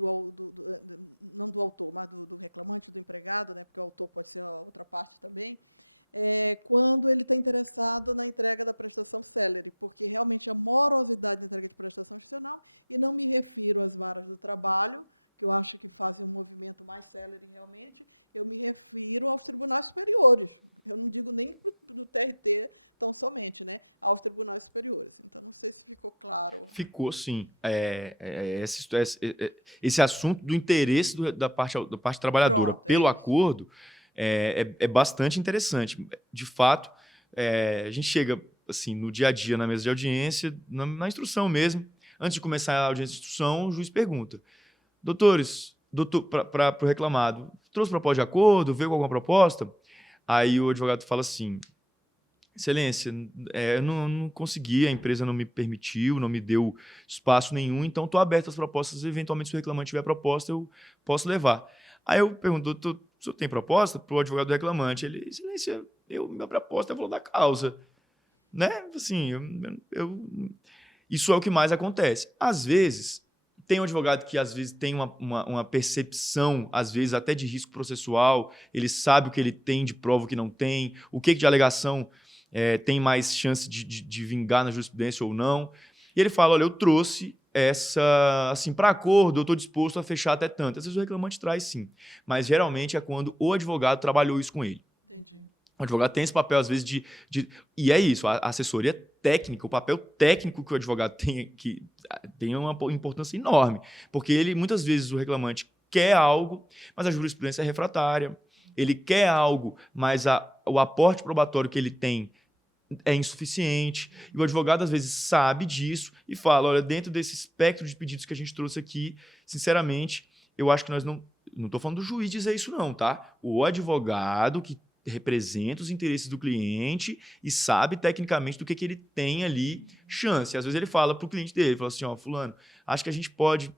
não do autor, mas do reclamante, do empregado, né? Porque o autor pode ser a outra parte também, quando ele está interessado na entrega da prestação célere, porque realmente a morosidade da entrega de prestação judicial, e não me refiro às varas do trabalho, que eu acho que fazem um movimento mais célere realmente, eu me refiro aos tribunais superiores. Eu não digo nem do TRT tão somente, né? Aos tribunais superiores. Então, não sei se ficou claro. Ficou, sim. Esse assunto do interesse da parte trabalhadora pelo acordo é bastante interessante. De fato, a gente chega assim, no dia a dia, na mesa de audiência, na instrução mesmo. Antes de começar a audiência de instrução, o juiz pergunta: para o reclamado, trouxe proposta de acordo, veio com alguma proposta? Aí o advogado fala assim: Excelência, eu não consegui, a empresa não me permitiu, não me deu espaço nenhum, então estou aberto às propostas, eventualmente se o reclamante tiver proposta, eu posso levar. Aí eu pergunto: doutor, o senhor tem proposta? Para o advogado do reclamante. Ele: Excelência, minha proposta é valor da causa. Né? Assim, isso é o que mais acontece. Às vezes, tem um advogado que, às vezes, tem uma percepção, às vezes, até de risco processual, ele sabe o que ele tem de prova, o que não tem, o que de alegação tem mais chance de vingar na jurisprudência ou não. E ele fala: olha, eu trouxe essa, assim, para acordo, eu estou disposto a fechar até tanto. Às vezes o reclamante traz, sim, mas geralmente é quando o advogado trabalhou isso com ele. Entendi. O advogado tem esse papel, às vezes, e é isso, a assessoria técnica, o papel técnico que o advogado tem uma importância enorme, porque muitas vezes o reclamante quer algo, mas a jurisprudência é refratária, ele quer algo, mas o aporte probatório que ele tem é insuficiente. E o advogado, às vezes, sabe disso e fala, olha, dentro desse espectro de pedidos que a gente trouxe aqui, sinceramente, eu acho que nós não estou falando do juiz dizer isso não, tá? O advogado que representa os interesses do cliente e sabe tecnicamente do que ele tem ali chance. Às vezes ele fala para o cliente dele, fala assim, ó, fulano, acho que a gente pode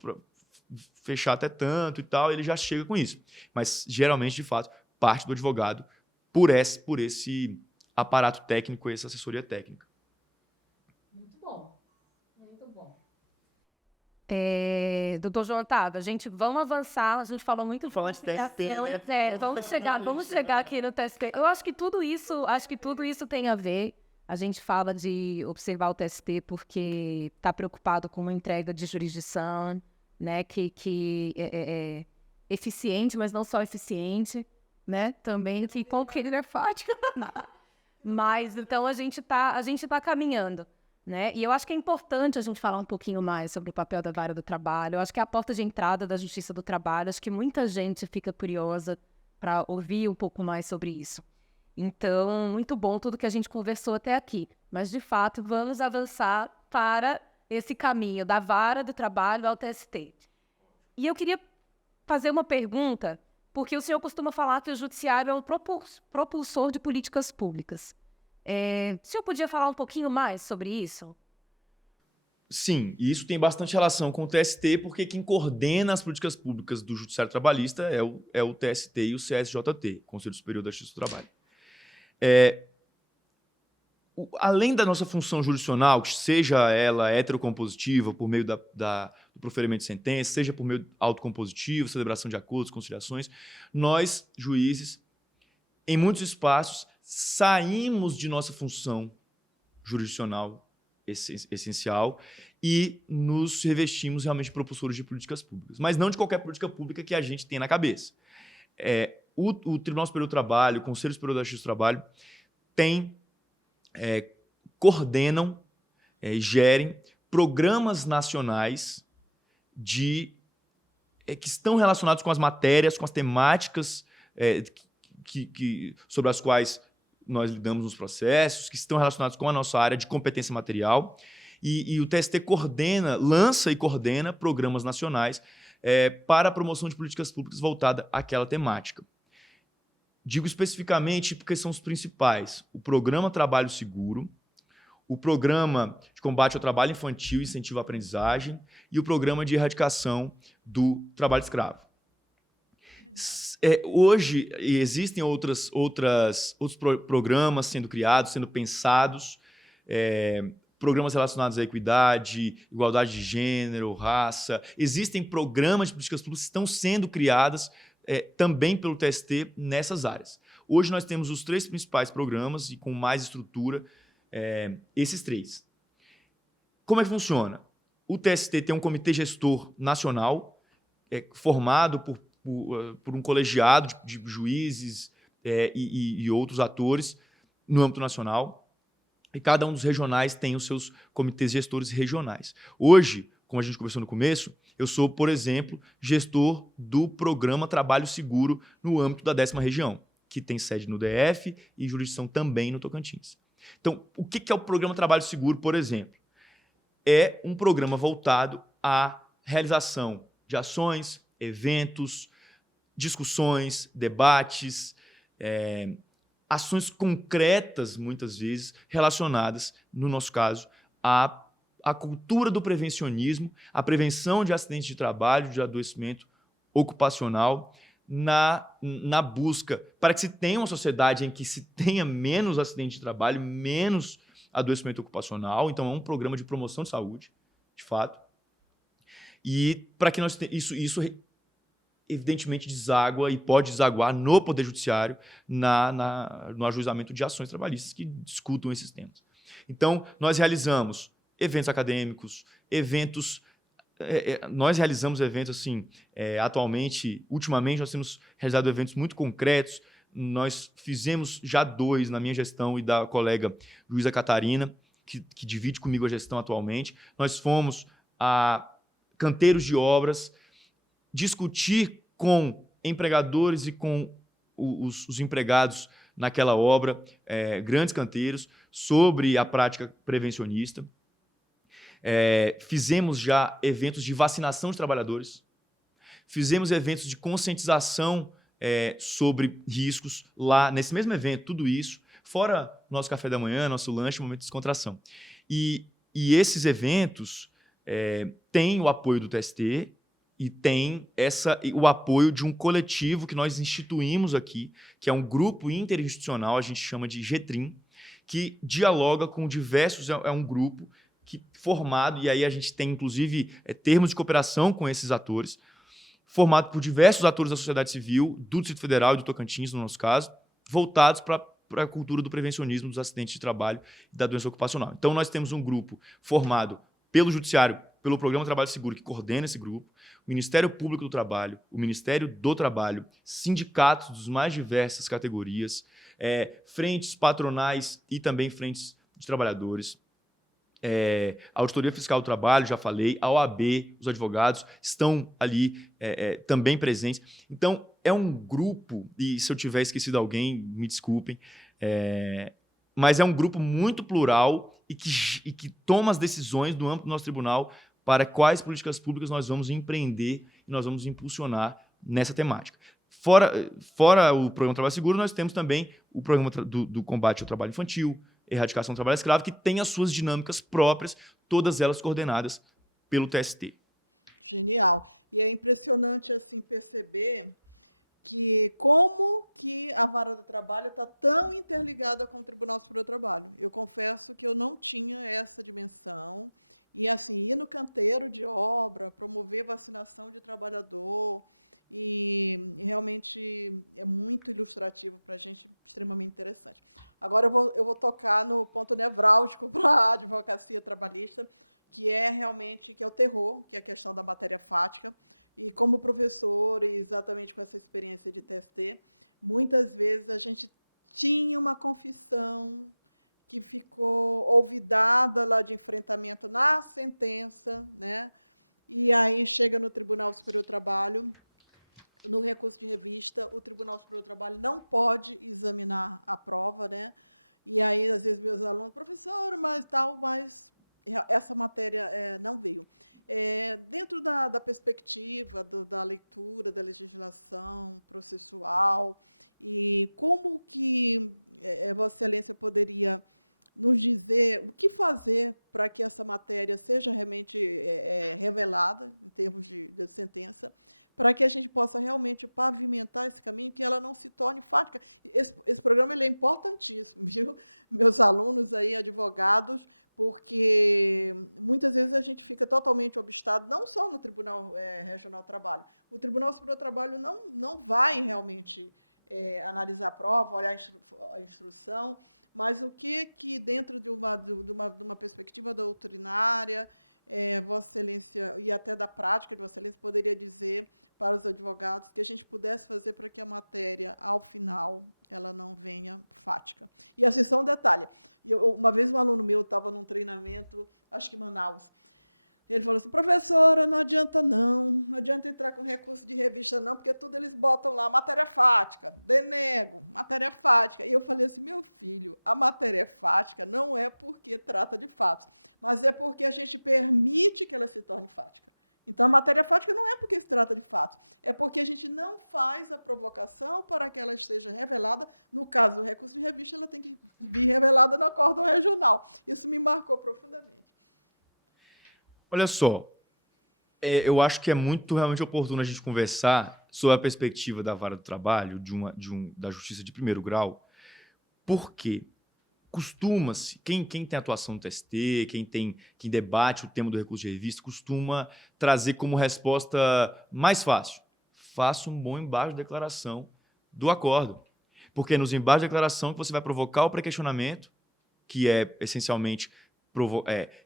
fechar até tanto e tal, ele já chega com isso. Mas, geralmente, de fato, parte do advogado por esse aparato técnico e essa assessoria técnica. Muito bom. Muito bom. Doutor João Otávio, vamos avançar, a gente falou muito... Falar de TST, né? Vamos chegar aqui no TST. Eu acho que tudo isso tem a ver. A gente fala de observar o TST porque está preocupado com uma entrega de jurisdição, né, que é eficiente, mas não só eficiente, né, também que ele é fático. Mas, então, a gente tá caminhando, né? E eu acho que é importante a gente falar um pouquinho mais sobre o papel da vara do trabalho. Eu acho que é a porta de entrada da justiça do trabalho. Acho que muita gente fica curiosa para ouvir um pouco mais sobre isso. Então, muito bom tudo que a gente conversou até aqui. Mas, de fato, vamos avançar para esse caminho da vara do trabalho ao TST. E eu queria fazer uma pergunta, porque o senhor costuma falar que o judiciário é um propulsor de políticas públicas. O senhor podia falar um pouquinho mais sobre isso? Sim, e isso tem bastante relação com o TST, porque quem coordena as políticas públicas do Judiciário Trabalhista é o TST e o CSJT, Conselho Superior da Justiça do Trabalho. Além da nossa função jurisdicional, que seja ela heterocompositiva, por meio do proferimento de sentença, seja por meio autocompositivo, celebração de acordos, conciliações, nós, juízes, em muitos espaços, saímos de nossa função jurisdicional essencial e nos revestimos realmente de propulsores de políticas públicas. Mas não de qualquer política pública que a gente tem na cabeça. O Tribunal Superior do Trabalho, o Conselho Superior da Justiça do Trabalho, coordenam e gerem programas nacionais que estão relacionados com as matérias, com as temáticas sobre as quais nós lidamos nos processos, que estão relacionados com a nossa área de competência material. E o TST lança e coordena programas nacionais para a promoção de políticas públicas voltadas àquela temática. Digo especificamente porque são os principais. O Programa Trabalho Seguro, o Programa de Combate ao Trabalho Infantil e Incentivo à Aprendizagem e o Programa de Erradicação do Trabalho Escravo. Hoje existem outros programas sendo criados, sendo pensados, programas relacionados à equidade, igualdade de gênero, raça. Existem programas de políticas públicas que estão sendo criadas também pelo TST nessas áreas. Hoje nós temos os 3 principais programas e com mais estrutura, esses 3. Como é que funciona? O TST tem um comitê gestor nacional formado por um colegiado de juízes e outros atores no âmbito nacional. E cada um dos regionais tem os seus comitês gestores regionais. Hoje, como a gente conversou no começo, eu sou, por exemplo, gestor do Programa Trabalho Seguro no âmbito da 10ª Região, que tem sede no DF e jurisdição também no Tocantins. Então, o que é o Programa Trabalho Seguro, por exemplo? É um programa voltado à realização de ações, eventos, discussões, debates, ações concretas, muitas vezes, relacionadas, no nosso caso, à cultura do prevencionismo, à prevenção de acidentes de trabalho, de adoecimento ocupacional, na busca para que se tenha uma sociedade em que se tenha menos acidente de trabalho, menos adoecimento ocupacional. Então, é um programa de promoção de saúde, de fato. E para que nós isso evidentemente deságua e pode desaguar no Poder Judiciário no ajuizamento de ações trabalhistas que discutam esses temas. Então, nós realizamos eventos acadêmicos, nós realizamos eventos assim, ultimamente nós temos realizado eventos muito concretos. Nós fizemos já 2 na minha gestão e da colega Luísa Catarina, que divide comigo a gestão atualmente. Nós fomos a canteiros de obras, discutir com empregadores e com os empregados naquela obra, grandes canteiros, sobre a prática prevencionista. Fizemos já eventos de vacinação de trabalhadores, fizemos eventos de conscientização sobre riscos lá, nesse mesmo evento, tudo isso, fora nosso café da manhã, nosso lanche, momento de descontração. E esses eventos têm o apoio do TST e tem o apoio de um coletivo que nós instituímos aqui, que é um grupo interinstitucional, a gente chama de GTRIM, que dialoga com diversos, é um grupo formado, e aí a gente tem, inclusive, termos de cooperação com esses atores, formado por diversos atores da sociedade civil, do Distrito Federal e do Tocantins, no nosso caso, voltados para a cultura do prevencionismo dos acidentes de trabalho e da doença ocupacional. Então, nós temos um grupo formado pelo Judiciário, pelo Programa Trabalho Seguro, que coordena esse grupo, o Ministério Público do Trabalho, o Ministério do Trabalho, sindicatos dos mais diversas categorias, frentes patronais e também frentes de trabalhadores, a Auditoria Fiscal do Trabalho, já falei, a OAB, os advogados estão ali também presentes. Então, é um grupo, e se eu tiver esquecido alguém, me desculpem, mas é um grupo muito plural e que toma as decisões no âmbito do nosso tribunal para quais políticas públicas nós vamos empreender e nós vamos impulsionar nessa temática. Fora o Programa Trabalho Seguro, nós temos também o Programa do Combate ao Trabalho Infantil, Erradicação do Trabalho Escravo, que tem as suas dinâmicas próprias, todas elas coordenadas pelo TST. Genial. E é impressionante assim perceber que como que a Vara do Trabalho está tão interligada com o Tribunal Superior do Trabalho. Eu confesso que eu não tinha essa dimensão. E assim, ir no canteiro de obra, promover vacinação de trabalhador, e realmente é muito ilustrativo para a gente, extremamente interessante. Agora eu vou tocar no ponto nevrálgico para a advocacia trabalhista, que é o terror, que é a questão da matéria fática. E como professor, e exatamente com essa experiência de TST, muitas vezes a gente tinha uma confissão que ficou olvidada lá de enfrentamento na sentença, né? E aí chega no Tribunal Superior do Trabalho, no recurso de revista, o Tribunal Superior do Trabalho não pode examinar a prova, né? E aí, às vezes, meus alunos, professor, mas essa matéria não veio. Dentro da perspectiva da leitura da legislação processual, e como que Vossa Excelência poderia nos dizer o que fazer para que essa matéria seja realmente revelada, em termos de sentença, para que a gente possa realmente pavimentar esse caminho, que ela não se torne fática. Esse programa ele é importantíssimo, viu? Meus alunos aí, advogados, porque muitas vezes a gente fica totalmente obstado, não só no Tribunal Regional do Trabalho. O Tribunal Superior do Trabalho não vai realmente analisar a prova, olhar a instrução, mas o que dentro de uma perspectiva doutrinária, Vossa Excelência, e até da prática de Vossa Excelência, poderia dizer para os advogados que a gente pudesse fazer para que a matéria, ao final, ela não venha fática. E assim, só um detalhe. Uma vez um aluno meu estava num treinamento, acho que em Manaus, ele falou assim, professora, não adianta entrar com recurso de revista não, porque tudo eles botam lá, matéria fática, denego, matéria fática. E eu falei assim, meu filho, a matéria fática não é porque trata de fatos, mas é porque a gente permite que ela se torne fática. Então, a matéria fática não é porque se trata de fatos, é porque a gente não faz a provocação para que ela esteja revelada. No caso do recurso de revista, ela tem que vir revelada no acórdão regional. Isso me marcou profundamente. Olha só, eu acho que é muito realmente oportuno a gente conversar sobre a perspectiva da Vara do Trabalho, da Justiça de primeiro grau, porque costuma-se, quem tem atuação no TST, quem debate o tema do recurso de revista, costuma trazer como resposta mais fácil. Faça um bom embargo de declaração do acórdão. Porque nos embargos de declaração que você vai provocar o pré-questionamento, que é essencialmente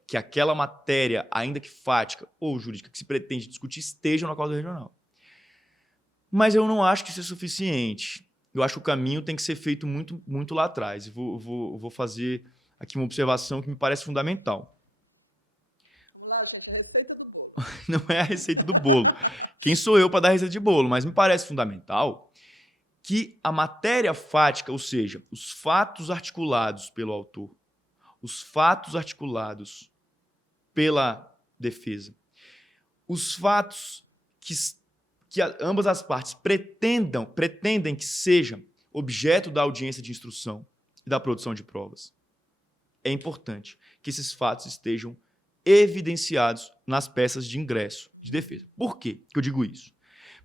que aquela matéria, ainda que fática ou jurídica, que se pretende discutir, esteja no acórdão regional. Mas eu não acho que isso é suficiente. Eu acho que o caminho tem que ser feito muito, muito lá atrás. Vou fazer aqui uma observação que me parece fundamental. Vamos lá, gente, a receita do bolo. Não é a receita do bolo. Quem sou eu para dar a receita de bolo? Mas me parece fundamental que a matéria fática, ou seja, os fatos articulados pelo autor, os fatos articulados pela defesa, os fatos que ambas as partes pretendem que sejam objeto da audiência de instrução e da produção de provas, é importante que esses fatos estejam evidenciados nas peças de ingresso de defesa. Por quê que eu digo isso?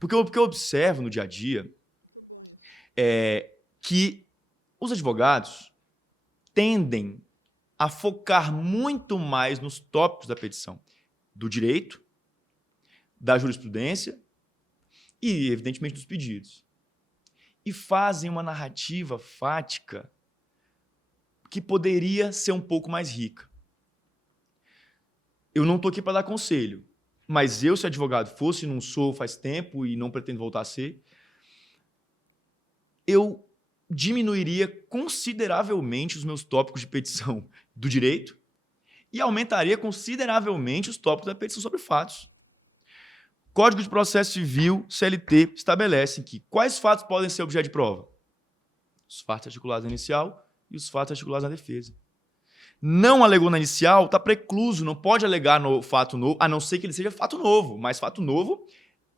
Porque o que eu observo no dia a dia Muito bom isso. é que os advogados tendem a focar muito mais nos tópicos da petição, do direito, da jurisprudência e, evidentemente, dos pedidos. E fazem uma narrativa fática que poderia ser um pouco mais rica. Eu não estou aqui para dar conselho, mas eu, se advogado fosse, não sou faz tempo e não pretendo voltar a ser, eu diminuiria consideravelmente os meus tópicos de petição do direito e aumentaria consideravelmente os tópicos da petição sobre fatos. Código de Processo Civil, CLT, estabelece que quais fatos podem ser objeto de prova? Os fatos articulados na inicial e os fatos articulados na defesa. Não alegou na inicial, está precluso, não pode alegar no fato novo, a não ser que ele seja fato novo. Mas fato novo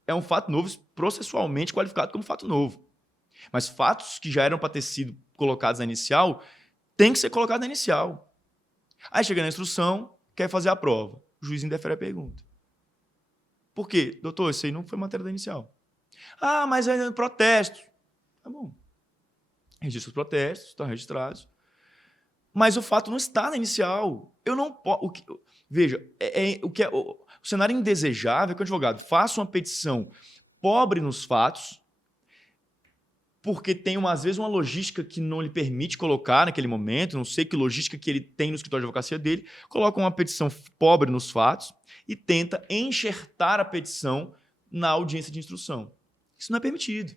é um fato novo processualmente qualificado como fato novo. Mas fatos que já eram para ter sido colocados na inicial, tem que ser colocado na inicial. Aí chega na instrução, quer fazer a prova. O juiz indefere a pergunta. Por quê? Doutor, isso aí não foi matéria da inicial. Ah, mas ainda é protesto. Tá bom. Registra os protestos, estão registrados. Mas o fato não está na inicial. Eu não posso... Veja, o cenário indesejável é que o advogado faça uma petição pobre nos fatos, porque tem, às vezes, uma logística que não lhe permite colocar naquele momento, não sei que logística que ele tem no escritório de advocacia dele, coloca uma petição pobre nos fatos e tenta enxertar a petição na audiência de instrução. Isso não é permitido.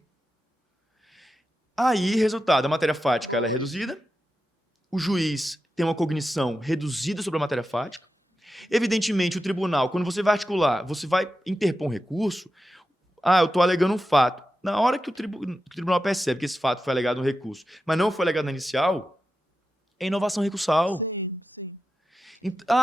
Aí, resultado, a matéria fática ela é reduzida, o juiz tem uma cognição reduzida sobre a matéria fática. Evidentemente, o tribunal, quando você vai articular, você vai interpor um recurso, eu estou alegando um fato. Na hora que o tribunal percebe que esse fato foi alegado no recurso, mas não foi alegado na inicial, é inovação recursal. Sim, sim.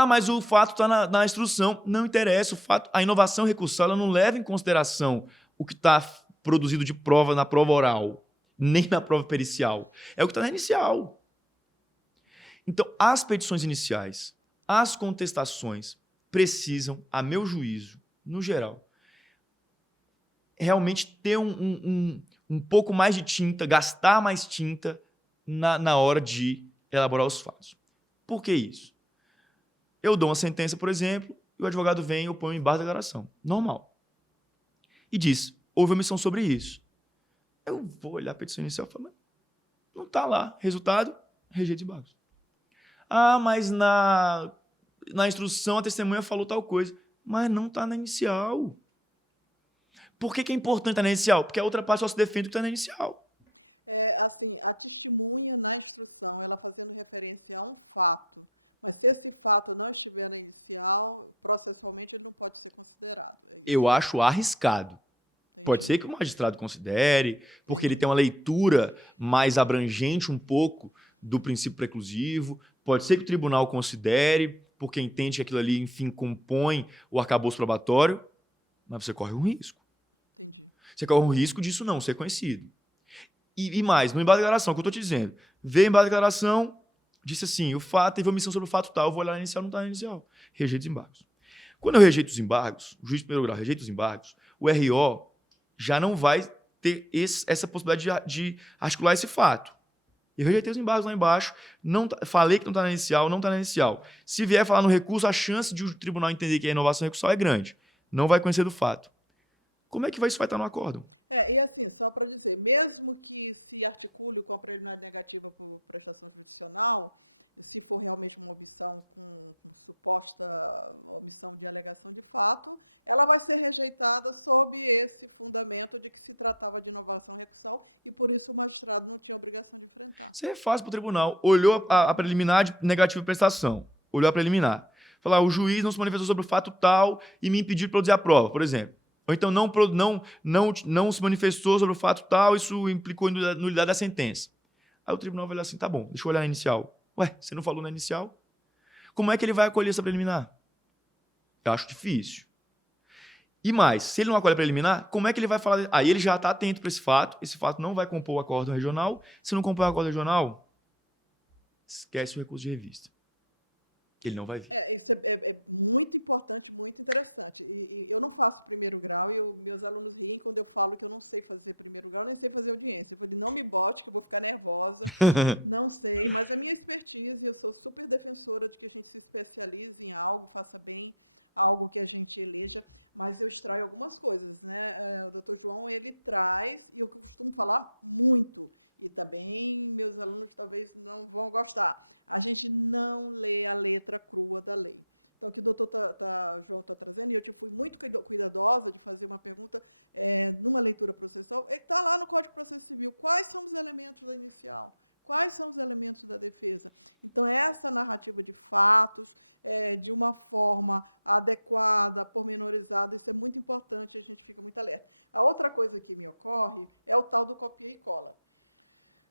Mas o fato está na instrução. Não interessa. A inovação recursal ela não leva em consideração o que está produzido de prova na prova oral, nem na prova pericial. É o que está na inicial. Então, as petições iniciais, as contestações precisam, a meu juízo, no geral, realmente ter um pouco mais de tinta, gastar mais tinta na hora de elaborar os fatos. Por que isso? Eu dou uma sentença, por exemplo, e o advogado vem e eu ponho em embargo da declaração. Normal. E diz, houve omissão sobre isso. Eu vou olhar a petição inicial e falar, não está lá. Resultado, rejeito de embargos. Mas na instrução a testemunha falou tal coisa. Mas não está na inicial. Por que é importante estar na inicial? Porque a outra parte só se defende do que está na inicial. A testemunha na instrução, ela fazendo referência a um fato, mas se esse fato não estiver na inicial, processualmente ele não pode ser considerado. Eu acho arriscado. Entendi. Pode ser que o magistrado considere, porque Entendi. ele tem uma leitura mais abrangente um pouco do princípio preclusivo. Pode ser que o tribunal considere, porque entende que aquilo ali, enfim, compõe o arcabouço probatório, mas você corre um risco. Entendi. Você corre um risco disso não ser conhecido. E mais, no embargo de declaração, que eu estou te dizendo, veio embargo de declaração, disse assim, o fato teve omissão sobre o fato tal, eu vou olhar na inicial, não está na inicial. Rejeito os embargos. Quando eu rejeito os embargos, o juiz de primeiro grau rejeita os embargos, o RO já não vai ter essa possibilidade de articular esse fato. Eu rejeitei os embargos lá embaixo, falei que não está na inicial, não está na inicial. Se vier falar no recurso, a chance de o tribunal entender que é inovação recursal é grande. Não vai conhecer do fato. Como é que isso vai estar no acórdão? E assim, só para dizer, mesmo que se articule com a preliminar negativa por prestação jurisdicional, se for realmente uma omissão com suposta omissão de alegação de fato, ela vai ser rejeitada sob esse fundamento de que se tratava de inovação recursal e, por isso, o magistrado não tinha obrigação de enfrentar. Isso é fácil para o tribunal. Olhou a preliminar de negativa de prestação. Olhou a preliminar. Falar, o juiz não se manifestou sobre o fato tal e me impediu de produzir a prova, por exemplo. Ou então não se manifestou sobre o fato tal, isso implicou nulidade da sentença. Aí o tribunal vai olhar assim, tá bom, deixa eu olhar na inicial. Ué, você não falou na inicial? Como é que ele vai acolher essa preliminar? Eu acho difícil. E mais, se ele não acolhe a preliminar, como é que ele vai falar? Aí ele já está atento para esse fato não vai compor o acordo regional. Se não compor o acordo regional, esquece o recurso de revista. Ele não vai vir. Isso é muito importante, muito interessante. E eu não faço primeiro grau e meus alunos riem quando eu falo que eu não sei fazer primeiro grau, nem sei fazer audiência. Eu falei, não me bote, que eu vou ficar nervosa. Não sei, mas a minha expertise, eu sou super defensora de que a gente se especialize em algo, faça bem algo que a gente eleja, mas eu extraio algumas coisas, né? O doutor João, ele traz, e eu costumo falar muito, e também meus alunos talvez não vão gostar, a gente não lê a letra crua da lei. Então, o que o doutor João está trazendo, e eu fui muito cuidadosa de fazer uma pergunta numa leitura processual, está lá no Código de Processo Civil, quais são os elementos da inicial? Quais são os elementos da defesa? Então, essa narrativa de fatos, de uma forma adequada, pormenorizada, isso é muito importante, a gente fica muito alerta. A outra coisa que me ocorre é o tal do copia e cola.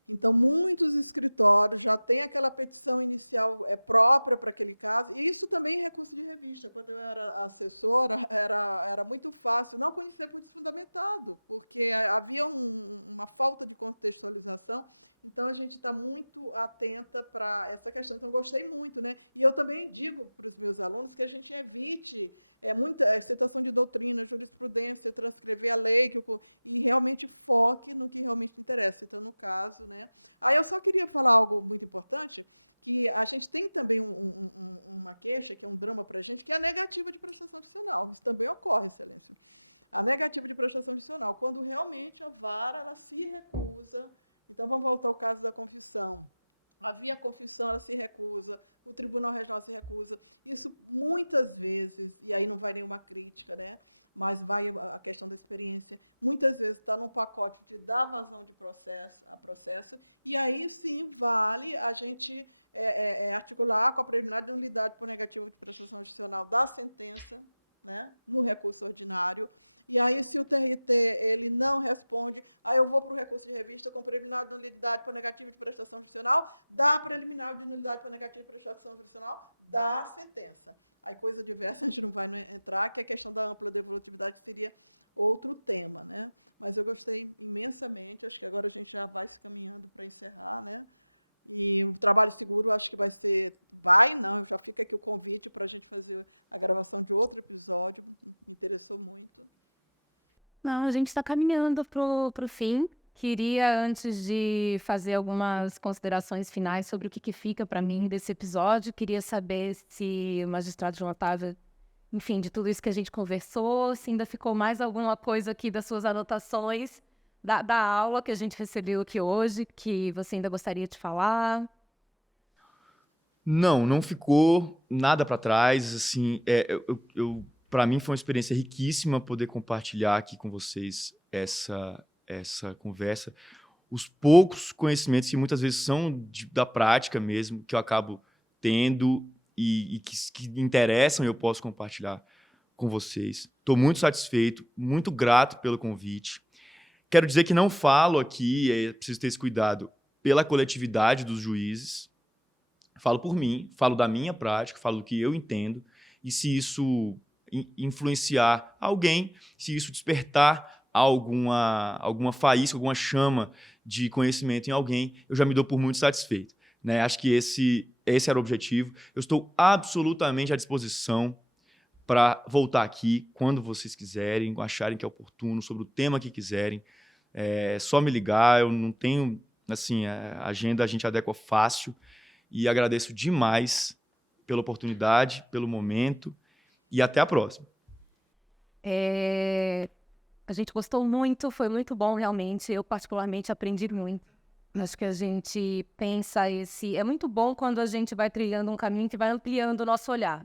Então, muitos escritórios já têm aquela petição inicial própria para aquele caso, e isso também é recurso de revista. Quando eu era assessora, era muito fácil não conhecer por desfundamentado, porque havia uma falta de contextualização. Então, a gente está muito atenta para essa questão. Então, gostei muito, né? E eu também digo para os meus alunos que a gente evite muita citação de doutrina, jurisprudência, transcrever a lei, e realmente foque no que realmente interessa. Então, no caso, né? Aí eu só queria falar algo muito importante, que a gente tem também uma queixa, que é um drama para a gente, que é a negativa de prestação adicional. Isso também ocorre, Excelência. A negativa de prestação adicional, quando realmente a vara ela se recusa. Então, vamos voltar ao caso da confissão. Havia confissão, ela se recusa, o Tribunal Regional se recusa. Isso, muitas vezes, e aí não vai nenhuma crítica, né? Mas vai a questão da experiência, muitas vezes está num pacote de dar vazão de processo, e aí sim vale a gente articular com a preliminar de nulidade por negativa de prestação adicional da sentença, né, no recurso ordinário. E aí, se o TRT ele não responde, aí eu vou para o recurso de revista com preliminar de nulidade por negativa de prestação adicional, da preliminar de nulidade por negativa de prestação adicional, da sentença. Aí, coisa diversa, a gente não vai entrar, que é a questão da ampla devolutividade, que seria outro tema, né? Mas eu gostei imensamente, acho que agora a gente já vai se caminhando para encerrar, né? E o trabalho seguro, acho que já fica aqui o convite para a gente fazer a gravação de outro episódio, me interessou muito. Não, a gente está caminhando para o fim. Queria, antes de fazer algumas considerações finais sobre o que fica para mim desse episódio, queria saber se o magistrado João Otávio, enfim, de tudo isso que a gente conversou, se ainda ficou mais alguma coisa aqui das suas anotações da aula que a gente recebeu aqui hoje, que você ainda gostaria de falar? Não ficou nada para trás. Assim, para mim foi uma experiência riquíssima poder compartilhar aqui com vocês essa conversa. Os poucos conhecimentos que muitas vezes são da prática mesmo, que eu acabo tendo e que interessam e eu posso compartilhar com vocês. Estou muito satisfeito, muito grato pelo convite. Quero dizer que não falo aqui, é preciso ter esse cuidado, pela coletividade dos juízes. Falo por mim, falo da minha prática, falo do que eu entendo. E se isso influenciar alguém, se isso despertar alguma faísca, alguma chama de conhecimento em alguém, eu já me dou por muito satisfeito, né? Acho que esse era o objetivo. Eu estou absolutamente à disposição para voltar aqui quando vocês quiserem, acharem que é oportuno, sobre o tema que quiserem. É só me ligar, eu não tenho, assim, a agenda a gente adequa fácil. E agradeço demais pela oportunidade, pelo momento, e até a próxima. A gente gostou muito, foi muito bom realmente, eu particularmente aprendi muito. Acho que a gente pensa é muito bom quando a gente vai trilhando um caminho que vai ampliando o nosso olhar.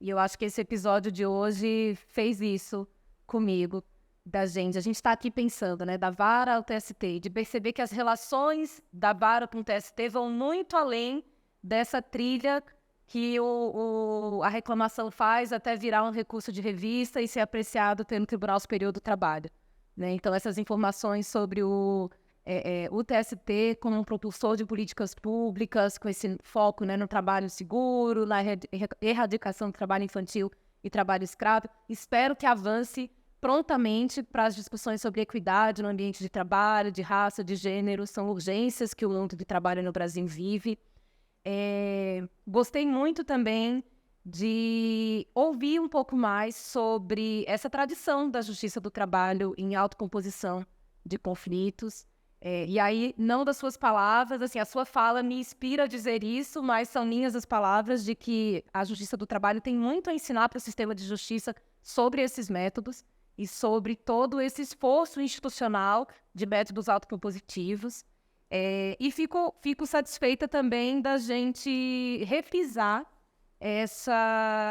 E eu acho que esse episódio de hoje fez isso comigo, da gente. A gente está aqui pensando, né, da vara ao TST, de perceber que as relações da vara com o TST vão muito além dessa trilha que a reclamação faz até virar um recurso de revista e ser apreciado pelo Tribunal Superior do Trabalho, né? Então, essas informações sobre o TST como um propulsor de políticas públicas, com esse foco, né, no trabalho seguro, na erradicação do trabalho infantil e trabalho escravo, espero que avance prontamente para as discussões sobre equidade no ambiente de trabalho, de raça, de gênero. São urgências que o mundo de trabalho no Brasil vive. Gostei muito também de ouvir um pouco mais sobre essa tradição da justiça do trabalho em autocomposição de conflitos. E aí, não das suas palavras, assim, a sua fala me inspira a dizer isso, mas são minhas as palavras de que a justiça do trabalho tem muito a ensinar para o sistema de justiça sobre esses métodos e sobre todo esse esforço institucional de métodos autocompositivos. E fico satisfeita também da gente refrisar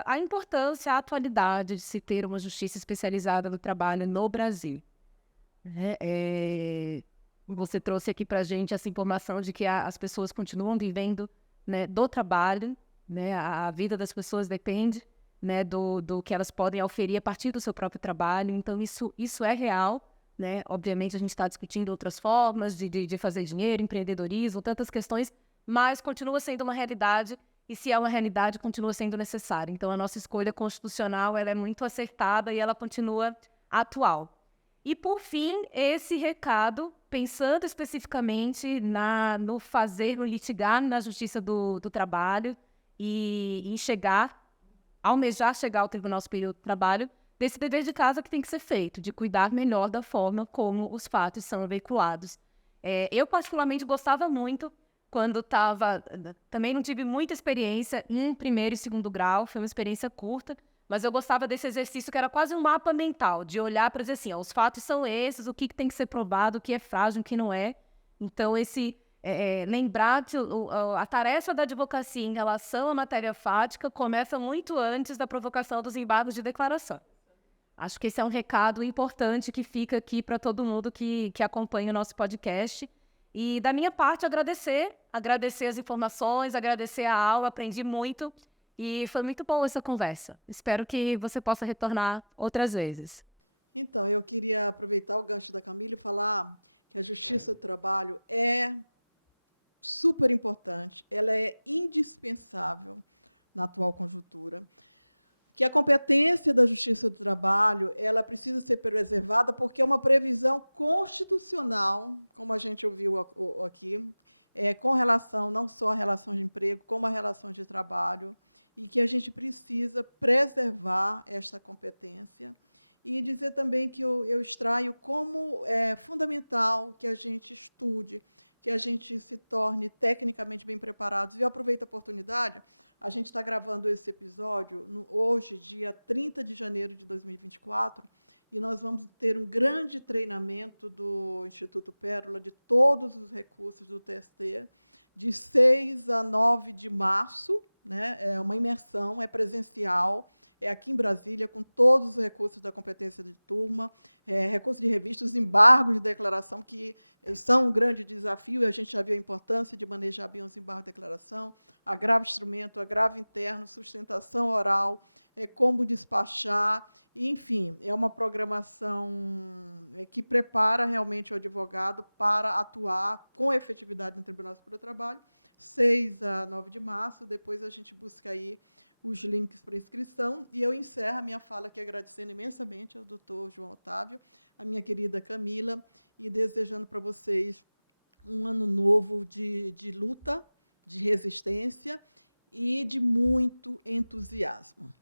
a importância, a atualidade de se ter uma justiça especializada no trabalho no Brasil. Você trouxe aqui para a gente essa informação de que as pessoas continuam vivendo, né, do trabalho, né, a vida das pessoas depende, né, do que elas podem oferir a partir do seu próprio trabalho. Então, isso é real. Né? Obviamente, a gente está discutindo outras formas de fazer dinheiro, empreendedorismo, tantas questões, mas continua sendo uma realidade, e se é uma realidade, continua sendo necessária. Então, a nossa escolha constitucional ela é muito acertada e ela continua atual. E, por fim, esse recado, pensando especificamente no litigar na Justiça do Trabalho e almejar chegar ao Tribunal Superior do Trabalho, desse dever de casa que tem que ser feito, de cuidar melhor da forma como os fatos são veiculados. Eu, particularmente, gostava muito quando estava... Também não tive muita experiência em primeiro e segundo grau, foi uma experiência curta, mas eu gostava desse exercício que era quase um mapa mental, de olhar para dizer assim, os fatos são esses, o que tem que ser provado, o que é frágil, o que não é. Então, lembrar que a tarefa da advocacia em relação à matéria fática começa muito antes da provocação dos embargos de declaração. Acho que esse é um recado importante que fica aqui para todo mundo que acompanha o nosso podcast. E, da minha parte, agradecer as informações, agradecer a aula, aprendi muito e foi muito boa essa conversa. Espero que você possa retornar outras vezes. Então, eu queria aproveitar o gancho da Camila e falar que a Justiça do Trabalho é super importante, ela é indispensável na atual conjuntura. Que a competência da Justiça do Trabalho ela precisa ser preservada porque é uma previsão constitucional, como a gente ouviu aqui, com relação não só à relação de emprego, como à relação de trabalho, e que a gente precisa preservar esta competência. E dizer também que eu extraio como é fundamental que a gente estude, que a gente se torne tecnicamente bem preparados. E eu aproveito a oportunidade, a gente está gravando esse episódio hoje, dia 30 de janeiro de 2024, e nós vamos ter um grande treinamento do Instituto Pérola de todos os recursos do TST, de 6 a 9 de março, né? É uma imersão, é presencial, é aqui em Brasília, com todos os recursos da competência de turma, recursos de revista, os embargos de declaração, que são um grande desafio, e a gente já viu a importância de manejar bem os embargos de declaração, agravo instrumento, agravo interno, sustentação oral, como despachar, enfim, é uma programação que prepara realmente o advogado para atuar com efetividade no Tribunal Superior do Trabalho, 6 a 9 de março, depois a gente busca aí os links para inscrição, e eu encerro a minha fala aqui agradecendo imensamente ao doutor João Otávio, a minha querida Camila, e desejando para vocês um ano novo de luta, de resistência e de muito entusiasmo.